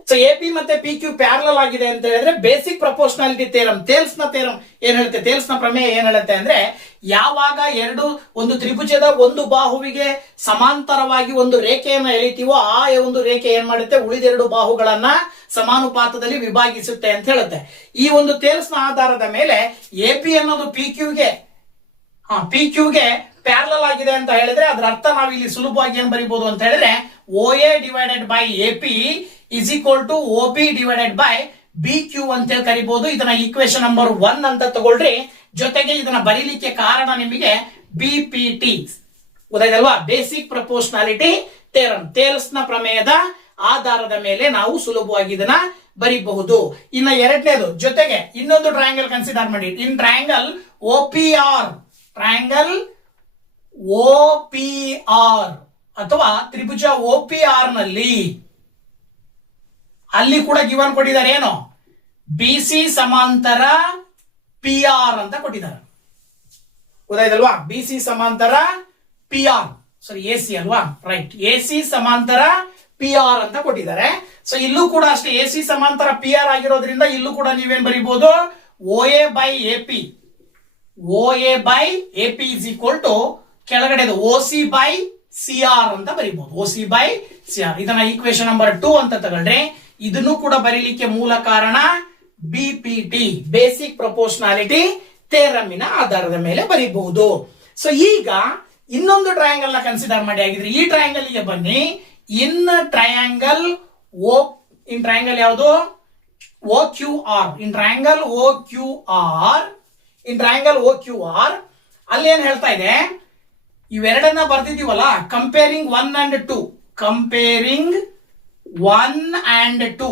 ಸೊ ಎ ಪಿ ಮತ್ತೆ ಪಿ ಕ್ಯೂ ಪ್ಯಾರಲಲ್ ಆಗಿದೆ ಅಂತ ಹೇಳಿದ್ರೆ ಬೇಸಿಕ್ ಪ್ರಪೋರ್ಷನಾಲಿಟಿ ಥಿಯರಂ, ಥೇಲ್ಸ್ನ ಥಿಯರಂ ಏನ್ ಹೇಳುತ್ತೆ, ಥೇಲ್ಸ್ನ ಪ್ರಮೇಯ ಏನ್ ಹೇಳುತ್ತೆ ಅಂದ್ರೆ, ಯಾವಾಗ ಒಂದು ತ್ರಿಭುಜದ ಒಂದು ಬಾಹುವಿಗೆ ಸಮಾಂತರವಾಗಿ ಒಂದು ರೇಖೆಯನ್ನ ಎಳಿತೀವೋ, ಆ ಒಂದು ರೇಖೆ ಏನ್ ಮಾಡುತ್ತೆ, ಉಳಿದೆರಡು ಬಾಹುಗಳನ್ನ ಸಮಾನುಪಾತದಲ್ಲಿ ವಿಭಾಗಿಸುತ್ತೆ ಅಂತ ಹೇಳುತ್ತೆ. ಈ ಒಂದು ಥೇಲ್ಸ್ನ ಆಧಾರದ ಮೇಲೆ ಎ ಪಿ ಅನ್ನೋದು ಪಿ ಕ್ಯೂಗೆ ಪ್ಯಾರಲಲ್ ಆಗಿದೆ ಅಂತ ಹೇಳಿದ್ರೆ, ಅದರ ಅರ್ಥ ನಾವು ಇಲ್ಲಿ ಸುಲಭವಾಗಿ ಏನ್ ಬರೀಬಹುದು ಅಂತ ಹೇಳಿದ್ರೆ, O A divided by A P is equal to O B divided by B Q ಅಂತ ಹೇಳಿ ಕರಿಬಹುದು. ಇದನ್ನ ಈಕ್ವೇಶನ್ ನಂಬರ್ 1 ಅಂತ ತಗೊಳ್ರಿ. ಜೊತೆಗೆ ಇದನ್ನ ಬರೀಲಿಕ್ಕೆ ಕಾರಣ ನಿಮಗೆ BPT ಗೊತ್ತಾಯ್ತಲ್ವಾ, ಬೇಸಿಕ್ ಪ್ರಪೋರ್ಷನಾಲಿಟಿ ಥಿಯರಂ, ಥೇಲ್ಸ್ನ ಪ್ರಮೇಯದ ಆಧಾರದ ಮೇಲೆ ನಾವು ಸುಲಭವಾಗಿ ಇದನ್ನ ಬರೀಬಹುದು. ಇನ್ನ ಎರಡನೇದು, ಜೊತೆಗೆ ಇನ್ನೊಂದು ಟ್ರಯಾಂಗಲ್ ಕನ್ಸಿಡರ್ ಮಾಡಿ. In triangle OPR, triangle OPR ಅಥವಾ ತ್ರಿಭುಜ OPR ನಲ್ಲಿ ಅಲ್ಲಿ ಕೂಡ ಗಿವನ್ ಕೊಟ್ಟಿದ್ದಾರೆ, ಏನು, BC ಸಮಾಂತರ PR ಅಂತ ಕೊಟ್ಟಿದ್ದಾರೆ. ಗೊತ್ತಾಯ್ತಲ್ವಾ, BC ಸಮಾಂತರ PR, ಸಾರಿ AC ಅಲ್ವಾ, ರೈಟ್, AC ಸಮಾಂತರ PR ಅಂತ ಕೊಟ್ಟಿದ್ದಾರೆ. ಸೊ ಇಲ್ಲೂ ಕೂಡ ಅಷ್ಟೇ, AC ಸಮಾಂತರ PR ಆಗಿರೋದ್ರಿಂದ ಇಲ್ಲೂ ಕೂಡ ನೀವೇನ್ ಬರೀಬಹುದು, OA by AP, OA by AP is equal to ಕೆಳಗಡೆದು OC ಬೈ CR ಅಂತ ಬರೀಬಹುದು, OC ಬೈ CR. ಇದನ್ನ ಈಕ್ವೇಶನ್ ನಂಬರ್ 2 ಅಂತ ತಗೊಳ್ರಿ. ಇದನ್ನು ಕೂಡ ಬರೀಲಿಕ್ಕೆ ಮೂಲ ಕಾರಣ BPT, ಬೇಸಿಕ್ ಪ್ರಪೋರ್ಷನಾಲಿಟಿ ಥಿಯರಮಿನ ಆಧಾರದ ಮೇಲೆ ಬರೀಬಹುದು. ಸೊ ಈಗ ಇನ್ನೊಂದು ಟ್ರಯಾಂಗಲ್ ನ ಕನ್ಸಿಡರ್ ಮಾಡಿ. ಆಗಿದ್ರೆ ಈ ಟ್ರಯಾಂಗಲ್ ಗೆ ಬನ್ನಿ. ಇನ್ ಟ್ರಯಾಂಗಲ್ ಯಾವುದು, OQR, ಇನ್ ಟ್ರಯಾಂಗಲ್ OQR ಅಲ್ಲಿ ಏನ್ ಹೇಳ್ತಾ ಇದೆ, ಇವೆರಡನ್ನ ಬರ್ತಿದೀವಲ್ಲ, ಕಂಪೇರಿಂಗ್ 1 and 2, ಕಂಪೇರಿಂಗ್ 1 and 2,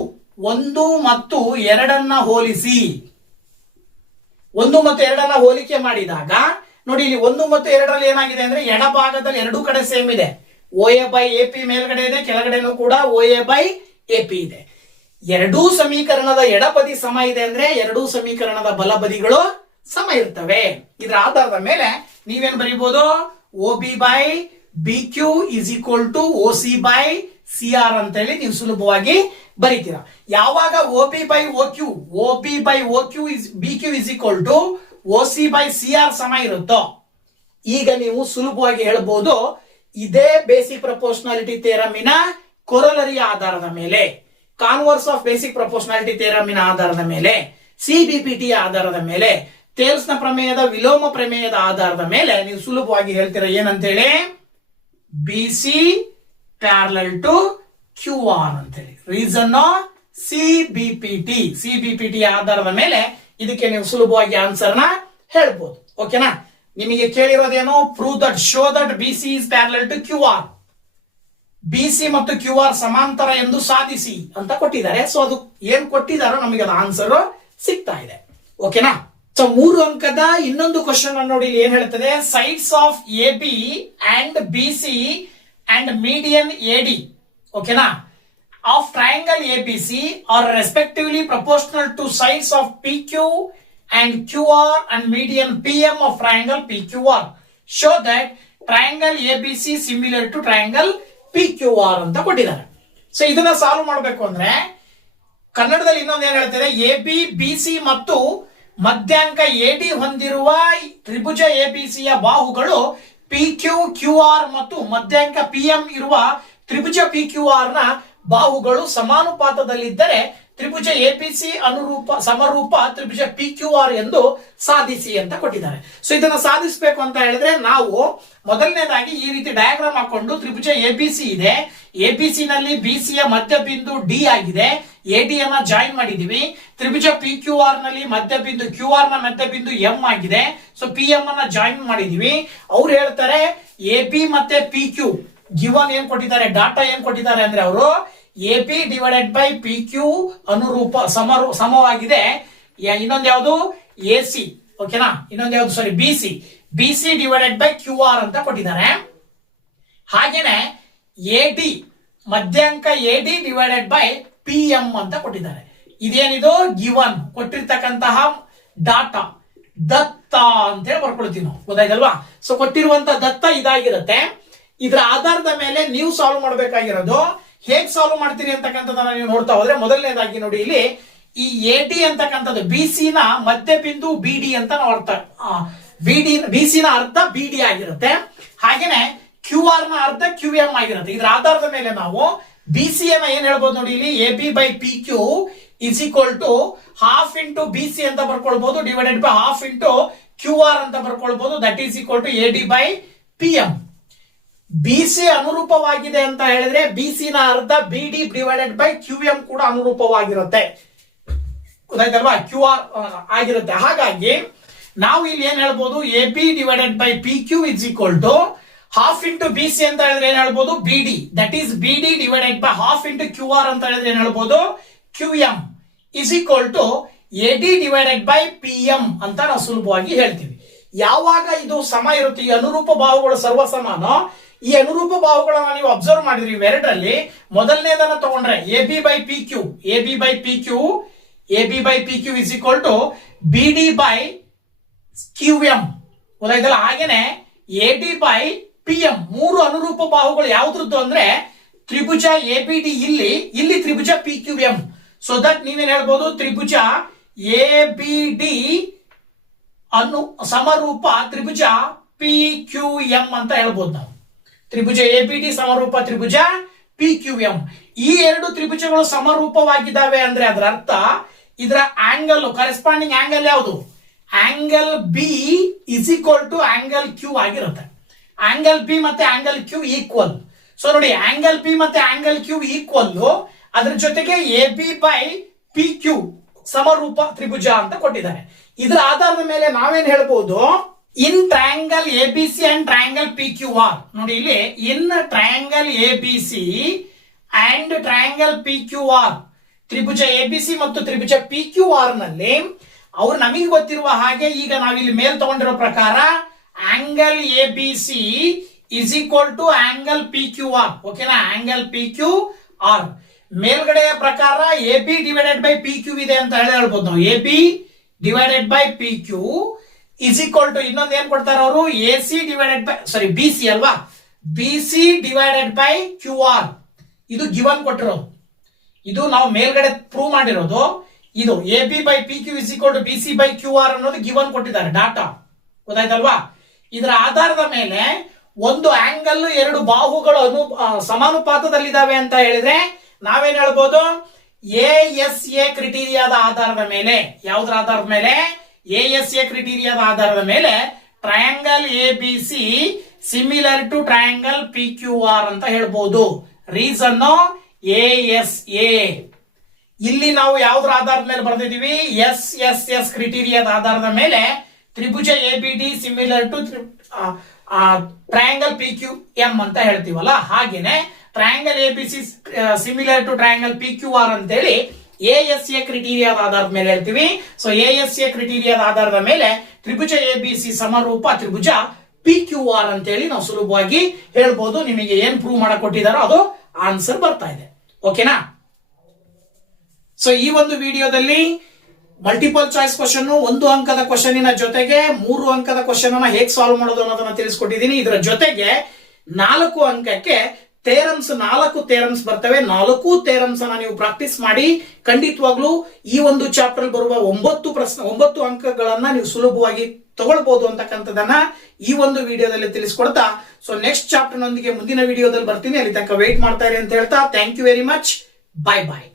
1 ಮತ್ತು 2 ಹೋಲಿಸಿ. 1 ಮತ್ತು 2 ಹೋಲಿಕೆ ಮಾಡಿದಾಗ ನೋಡಿ, ಇಲ್ಲಿ 1 ಮತ್ತು 2 ಏನಾಗಿದೆ ಅಂದ್ರೆ, ಎಡಭಾಗದಲ್ಲಿ ಎರಡೂ ಕಡೆ ಸೇಮ್ ಇದೆ. OA ಬೈ AP ಮೇಲ್ಗಡೆ ಇದೆ, ಕೆಳಗಡೆನೂ ಕೂಡ OA ಬೈ AP ಇದೆ. ಎರಡೂ ಸಮೀಕರಣದ ಎಡಬದಿ ಸಮ ಇದೆ ಅಂದ್ರೆ ಎರಡೂ ಸಮೀಕರಣದ ಬಲಬದಿಗಳು ಸಮ ಇರ್ತವೆ. ಇದರ ಆಧಾರದ ಮೇಲೆ ನೀವೇನ್ ಬರೀಬಹುದು, OB by BQ is equal to OC by CR ಅಂತ ಹೇಳಿ ನೀವು ಸುಲಭವಾಗಿ ಬರೀತೀರಾ. ಯಾವಾಗ OB by OQ is BQ is equal to OC by CR ಸಮ ಇರುತ್ತೋ, ಈಗ ನೀವು ಸುಲಭವಾಗಿ ಹೇಳ್ಬೋದು, ಇದೇ ಬೇಸಿಕ್ ಪ್ರಪೋರ್ಷನಾಲಿಟಿ ಥಿಯರಮಿನ ಕೊರಲರಿಯ ಆಧಾರದ ಮೇಲೆ, ಕಾನ್ವರ್ಸ್ ಆಫ್ ಬೇಸಿಕ್ ಪ್ರಪೋರ್ಷನಾಲಿಟಿ ಥಿಯರಮಿನ ಆಧಾರದ ಮೇಲೆ, ಸಿಬಿಪಿಟಿ ಆಧಾರದ ಮೇಲೆ, ಥೇಲ್ಸ್ ನ ಪ್ರಮೇಯದ ವಿಲೋಮ ಪ್ರಮೇಯದ ಆಧಾರದ ಮೇಲೆ ನೀವು ಸುಲಭವಾಗಿ ಹೇಳ್ತೀರಾ ಏನಂತೇಳಿ, ಬಿಸಿ ಪ್ಯಾರಲಲ್ ಟು ಕ್ಯೂ ಆರ್ ಅಂತೇಳಿ. ರೀಸನ್ ಸಿಬಿಪಿಟಿ ಆಧಾರದ ಮೇಲೆ ಇದಕ್ಕೆ ನೀವು ಸುಲಭವಾಗಿ ಆನ್ಸರ್ ನ ಹೇಳ್ಬೋದು. ಓಕೆನಾ? ನಿಮಗೆ ಕೇಳಿರೋದೇನು, prove that, show that BC is parallel to Q R, BC ಮತ್ತು ಕ್ಯೂ ಆರ್ ಸಮಾಂತರ ಎಂದು ಸಾಧಿಸಿ ಅಂತ ಕೊಟ್ಟಿದ್ದಾರೆ. ಸೊ ಅದು ಏನ್ ಕೊಟ್ಟಿದಾರೋ ನಮಗೆ ಅದು ಆನ್ಸರ್ ಸಿಗ್ತಾ ಇದೆ. ಓಕೆನಾ? ಸೊ 3 ಅಂಕದ ಇನ್ನೊಂದು ಕ್ವಶನ್ ನೋಡಿ, ಏನ್ ಹೇಳ್ತದೆ, sides of A B and B C and median A D, ಓಕೆನಾ, of triangle A B C are respectively proportional to sides of P Q and QR and median PM of triangle PQR. Show that triangle ABC similar to triangle PQR ಅಂತ ಕೊಟ್ಟಿದ್ದಾರೆ. So ಇದನ್ನ solve ಮಾಡಬೇಕು ಅಂದ್ರೆ ಕನ್ನಡದಲ್ಲಿ ಇನ್ನೊಂದು ಏನ್ ಹೇಳ್ತಾರೆ, A B B C ಮತ್ತು ಮಧ್ಯಾಂಕ ಎ ಡಿ ಹೊಂದಿರುವ ತ್ರಿಭುಜ ಎಬಿಸಿಯ ಬಾಹುಗಳು ಪಿ ಕ್ಯೂ ಕ್ಯೂ ಆರ್ ಮತ್ತು ಮಧ್ಯಾಂಕ ಪಿ ಎಂ ಇರುವ ತ್ರಿಭುಜ ಪಿ ಕ್ಯೂ ಆರ್ ನ ಬಾಹುಗಳು ಸಮಾನುಪಾತದಲ್ಲಿದ್ದರೆ ತ್ರಿಭುಜ ಎಬಿಸಿ ಸಮರೂಪ ತ್ರಿಭುಜ ಪಿ ಕ್ಯೂ ಆರ್ ಎಂದು ಸಾಧಿಸಿ ಅಂತ ಕೊಟ್ಟಿದ್ದಾರೆ. ಸೊ ಇದನ್ನ ಸಾಧಿಸಬೇಕು ಅಂತ ಹೇಳಿದ್ರೆ ನಾವು ಮೊದಲನೇದಾಗಿ ಈ ರೀತಿ ಡಯಾಗ್ರಾಮ್ ಹಾಕೊಂಡು, ತ್ರಿಭುಜ ಎಬಿಸಿ ಇದೆ, ಎಬಿಸಿ ನಲ್ಲಿ ಬಿಸಿಯ ಮಧ್ಯಬಿಂದು ಡಿ ಆಗಿದೆ, ಎಡಿ ಅನ್ನ ಜಾಯಿನ್ ಮಾಡಿದೀವಿ. ತ್ರಿಭುಜ ಪಿ ಕ್ಯೂ ಆರ್ ನಲ್ಲಿ ಮಧ್ಯಬಿಂದು ಕ್ಯೂ ಆರ್ ನ ಮಧ್ಯಬಿಂದು ಎಂ ಆಗಿದೆ, ಸೊ ಪಿ ಎಂ ಅನ್ನ ಜಾಯಿನ್ ಮಾಡಿದೀವಿ. ಅವ್ರು ಹೇಳ್ತಾರೆ ಎ ಬಿ ಮತ್ತೆ ಪಿ ಕ್ಯೂ ಗಿವನ್ ಏನ್ ಕೊಟ್ಟಿದ್ದಾರೆ, ಡಾಟಾ ಏನ್ ಕೊಟ್ಟಿದ್ದಾರೆ ಅಂದ್ರೆ ಅವರು A B divided by P Q ಸಮವಾಗಿದೆ. ಇನ್ನೊಂದು ಯಾವುದು ಎ ಸಿ, ಓಕೆನಾ, ಇನ್ನೊಂದು ಯಾವುದು sorry B C divided by Q R ಅಂತ ಕೊಟ್ಟಿದ್ದಾರೆ. ಹಾಗೇನೆ ಎ ಡಿ ಮಧ್ಯಾಂಕ A D divided by P M ಅಂತ ಕೊಟ್ಟಿದ್ದಾರೆ. ಇದೇನಿದು ಗಿವನ್ ಕೊಟ್ಟಿರ್ತಕ್ಕಂತಹ ಡಾಟಾ, ದತ್ತ ಅಂತ ಹೇಳಿ ಬರ್ಕೊಳ್ತೀವಿ ನಾವು, ಗೊತ್ತಾಯ್ತಲ್ವಾ? ಸೊ ಕೊಟ್ಟಿರುವಂತ ದತ್ತ ಇದಾಗಿರುತ್ತೆ. ಇದರ ಆಧಾರದ ಮೇಲೆ ನೀವು ಸಾಲ್ವ್ ಮಾಡಬೇಕಾಗಿರೋದು, ಹೇಗ್ ಸಾಲ್ವ್ ಮಾಡ್ತೀರಿ ಅಂತಕ್ಕಂಥದ್ದನ್ನ ನೀವು ನೋಡ್ತಾ ಹೋದ್ರೆ, ಮೊದಲನೇದಾಗಿ ನೋಡಿ ಇಲ್ಲಿ ಈ ಎ ಡಿ ಅಂತಕ್ಕಂಥದ್ದು ಬಿ ಸಿ ನ ಮಧ್ಯಬಿಂದು ಬಿ ಡಿ ಅಂತ ನಾವು ಅರ್ಥ, ಬಿ ಸಿ ನ ಅರ್ಧ ಬಿ ಡಿ ಆಗಿರುತ್ತೆ. ಹಾಗೇನೆ ಕ್ಯೂ ಆರ್ ನ ಅರ್ಧ ಕ್ಯೂ ಎಂ ಆಗಿರುತ್ತೆ. ಇದರ ಆಧಾರದ ಮೇಲೆ ನಾವು ಬಿ ಸಿ ಅನ್ನ ಏನ್ ಹೇಳ್ಬೋದು ನೋಡಿ, ಇಲ್ಲಿ A B by P Q is equal to half into B C ಅಂತ ಬರ್ಕೊಳ್ಬಹುದು, divided by half into Q R ಅಂತ ಬರ್ಕೊಳ್ಬಹುದು, that is equal to A D by P M. BC ಅನುರೂಪವಾಗಿದೆ ಅಂತ ಹೇಳಿದ್ರೆ ಬಿಸಿ ನ ಅರ್ಧ B D divided by Q M ಕೂಡ ಅನುರೂಪವಾಗಿರುತ್ತೆ, ಗೊತ್ತಾಯ್ತಲ್ವಾ? ಕ್ಯೂ ಆರ್ ಆಗಿರುತ್ತೆ. ಹಾಗಾಗಿ ನಾವು ಇಲ್ಲಿ ಏನ್ ಹೇಳ್ಬೋದು, A B divided by P Q is equal to half into B C ಅಂತ ಹೇಳಿದ್ರೆ ಏನ್ ಹೇಳ್ಬೋದು, B D, that is B D divided by half into Q R ಅಂತ ಹೇಳಿದ್ರೆ ಏನ್ ಹೇಳ್ಬೋದು, Q M is equal to A D divided by P M ಅಂತ ನಾವು ಸುಲಭವಾಗಿ ಹೇಳ್ತೀವಿ. ಯಾವಾಗ ಇದು ಸಮ ಇರುತ್ತೆ, ಈ ಅನುರೂಪ ಬಾಹುಗಳು ಸರ್ವಸಮಾನ, ಈ ಅನುರೂಪ ಬಾಹುಗಳನ್ನ ನೀವು ಅಬ್ಸರ್ವ್ ಮಾಡಿದ್ರಿ ಇವೆರಡರಲ್ಲಿ, ಮೊದಲನೇದನ್ನ ತಗೊಂಡ್ರೆ A B by P Q is equal to B D by Q M, ಗೊತ್ತಾಯ್ತಲ್ಲ? ಹಾಗೇನೆ A D by P M, 3 ಅನುರೂಪ ಬಾಹುಗಳು ಯಾವ್ದ್ರದ್ದು ಅಂದ್ರೆ ತ್ರಿಭುಜ ಎ ಬಿ ಡಿ ಇಲ್ಲಿ ತ್ರಿಭುಜ P Q M. So that ನೀವೇನ್ ಹೇಳ್ಬೋದು, ತ್ರಿಭುಜ ಎ ಬಿ ಡಿ ಸಮರೂಪ ತ್ರಿಭುಜ ಪಿ ಕ್ಯೂ ಎಂ ಅಂತ ಹೇಳ್ಬೋದು ನಾವು. ತ್ರಿಭುಜ ಎ ಬಿ ಡಿ ಸಮರೂಪ ತ್ರಿಭುಜ ಪಿ ಕ್ಯೂ ಎಂ. ಈ 2 ತ್ರಿಭುಜಗಳು ಸಮರೂಪವಾಗಿದ್ದಾವೆ ಅಂದ್ರೆ ಅದರ ಅರ್ಥ ಇದರ ಆಂಗಲ್, ಕರೆಸ್ಪಾಂಡಿಂಗ್ ಆಂಗಲ್ ಯಾವುದು, angle B is equal to angle Q ಆಗಿರುತ್ತೆ. ಆಂಗಲ್ ಬಿ ಮತ್ತೆ ಆಂಗಲ್ ಕ್ಯೂ ಈಕ್ವಲ್. ಸೊ ನೋಡಿ, ಆಂಗಲ್ ಬಿ ಮತ್ತೆ ಆಂಗಲ್ ಕ್ಯೂ ಈಕ್ವಲ್, ಅದ್ರ ಜೊತೆಗೆ A B by P Q ಸಮರೂಪ ತ್ರಿಭುಜ ಅಂತ ಕೊಟ್ಟಿದ್ದಾರೆ. ಇದರ ಆಧಾರದ ಮೇಲೆ ನಾವೇನ್ ಹೇಳ್ಬೋದು, in triangle A B C and triangle P Q R, ನೋಡಿ ಇಲ್ಲಿ in triangle A B C and triangle P Q R, ತ್ರಿಭುಜ ಎ ಬಿ ಸಿ ಮತ್ತು ತ್ರಿಭುಜ ಪಿ ಕ್ಯೂ ಆರ್ ನಲ್ಲಿ ಅವ್ರು ನಮಗೆ ಗೊತ್ತಿರುವ ಹಾಗೆ, ಈಗ ನಾವಿಲ್ಲಿ ಮೇಲ್ ತಗೊಂಡಿರೋ ಪ್ರಕಾರ angle A B C is equal to angle P Q R, ಓಕೆನಾ? ಆಂಗಲ್ ಪಿ ಕ್ಯೂ ಆರ್ ಮೇಲ್ಗಡೆಯ ಪ್ರಕಾರ A B divided by P Q ಇದೆ ಅಂತ ಹೇಳ್ಬೋದು ನಾವು. A B divided by P Q is equal to ಇನ್ನೊಂದು ಏನ್ ಕೊಡ್ತಾರೆ ಅವರು, A C divided by sorry B C ಅಲ್ವಾ, B C divided by Q R. ಇದು ಗಿವನ್ ಕೊಟ್ಟಿರೋದು, ಇದು ನಾವು ಮೇಲ್ಗಡೆ ಪ್ರೂವ್ ಮಾಡಿರೋದು. ಇದು A B by P Q is equal to B C by Q R ಅನ್ನೋದು ಗಿವನ್ ಕೊಟ್ಟಿದ್ದಾರೆ ಡಾಟಾ, ಗೊತ್ತಾಯ್ತಲ್ವಾ? ಇದರ ಆಧಾರದ ಮೇಲೆ ಒಂದು ಆಂಗಲ್ ಎರಡು ಬಾಹುಗಳು ಸಮಾನುಪಾತದಲ್ಲಿದ್ದಾವೆ ಅಂತ ಹೇಳಿದ್ರೆ ನಾವೇನ್ ಹೇಳ್ಬೋದು, ASA ಕ್ರಿಟೀರಿಯಾದ ಆಧಾರದ ಮೇಲೆ, ಯಾವುದರ ಆಧಾರದ ಮೇಲೆ, ASA ಕ್ರಿಟೀರಿಯಾದ ಆಧಾರದ ಮೇಲೆ triangle ABC similar to triangle PQR ಅಂತ ಹೇಳ್ಬೋದು. Reason ASA. ಇಲ್ಲಿ ನಾವು ಯಾವುದರ ಆಧಾರದ ಮೇಲೆ ಬರ್ದಿದೀವಿ, SSS ಕ್ರಿಟೀರಿಯಾದ ಆಧಾರದ ಮೇಲೆ ತ್ರಿಭುಜ ABD similar to triangle PQM ಅಂತ ಹೇಳ್ತೀವಲ್ಲ, ಹಾಗೇನೆ triangle ABC similar to triangle PQR ಅಂತೇಳಿ ASA ಕ್ರಿಟೀರಿಯಾದ ಆಧಾರದ ಮೇಲೆ ಹೇಳ್ತೀವಿ. ಸೊ ASA ಕ್ರಿಟೀರಿಯಾದ ಆಧಾರದ ಮೇಲೆ ತ್ರಿಭುಜ ABC ಸಮರೂಪ ತ್ರಿಭುಜ PQR ಅಂತೇಳಿ ನಾವು ಸುಲಭವಾಗಿ ಹೇಳ್ಬೋದು. ನಿಮಗೆ ಏನ್ ಪ್ರೂವ್ ಮಾಡಕ್ ಕೊಟ್ಟಿದಾರೋ ಅದು ಆನ್ಸರ್ ಬರ್ತಾ ಇದೆ. ಓಕೆನಾ? ಸೊ ಈ ಒಂದು ವಿಡಿಯೋದಲ್ಲಿ ಮಲ್ಟಿಪಲ್ ಚಾಯ್ಸ್ ಕ್ವಶನ್, 1 ಅಂಕದ ಕ್ವಶನಿನ ಜೊತೆಗೆ 3 ಅಂಕದ ಕ್ವಶನ್ ಅನ್ನ ಹೇಗೆ ಸಾಲ್ವ್ ಮಾಡೋದು ಅನ್ನೋದನ್ನ ತಿಳಿಸ್ಕೊಟ್ಟಿದ್ದೀನಿ. ಇದರ ಜೊತೆಗೆ 4 ಅಂಕಕ್ಕೆ ಥೇರಮ್ಸ್, 4 ಥೇರಮ್ಸ್ ಬರ್ತವೆ. 4 ಥೇರಮ್ಸ್ ಅನ್ನ ನೀವು ಪ್ರಾಕ್ಟೀಸ್ ಮಾಡಿ ಖಂಡಿತವಾಗ್ಲೂ ಈ ಒಂದು ಚಾಪ್ಟರ್ ಬರುವ 9 ಅಂಕಗಳನ್ನ ನೀವು ಸುಲಭವಾಗಿ ತಗೊಳ್ಬಹುದು ಅಂತಕ್ಕಂಥದನ್ನ ಈ ಒಂದು ವಿಡಿಯೋದಲ್ಲಿ ತಿಳಿಸ್ಕೊಡ್ತಾ, ಸೊ ನೆಕ್ಸ್ಟ್ ಚಾಪ್ಟರ್ ನೊಂದಿಗೆ ಮುಂದಿನ ವಿಡಿಯೋದಲ್ಲಿ ಬರ್ತೀನಿ. ಅಲ್ಲಿ ತನಕ ವೇಟ್ ಮಾಡ್ತಾ ಇರಿ ಅಂತ ಹೇಳ್ತಾ, thank you very much. Bye bye.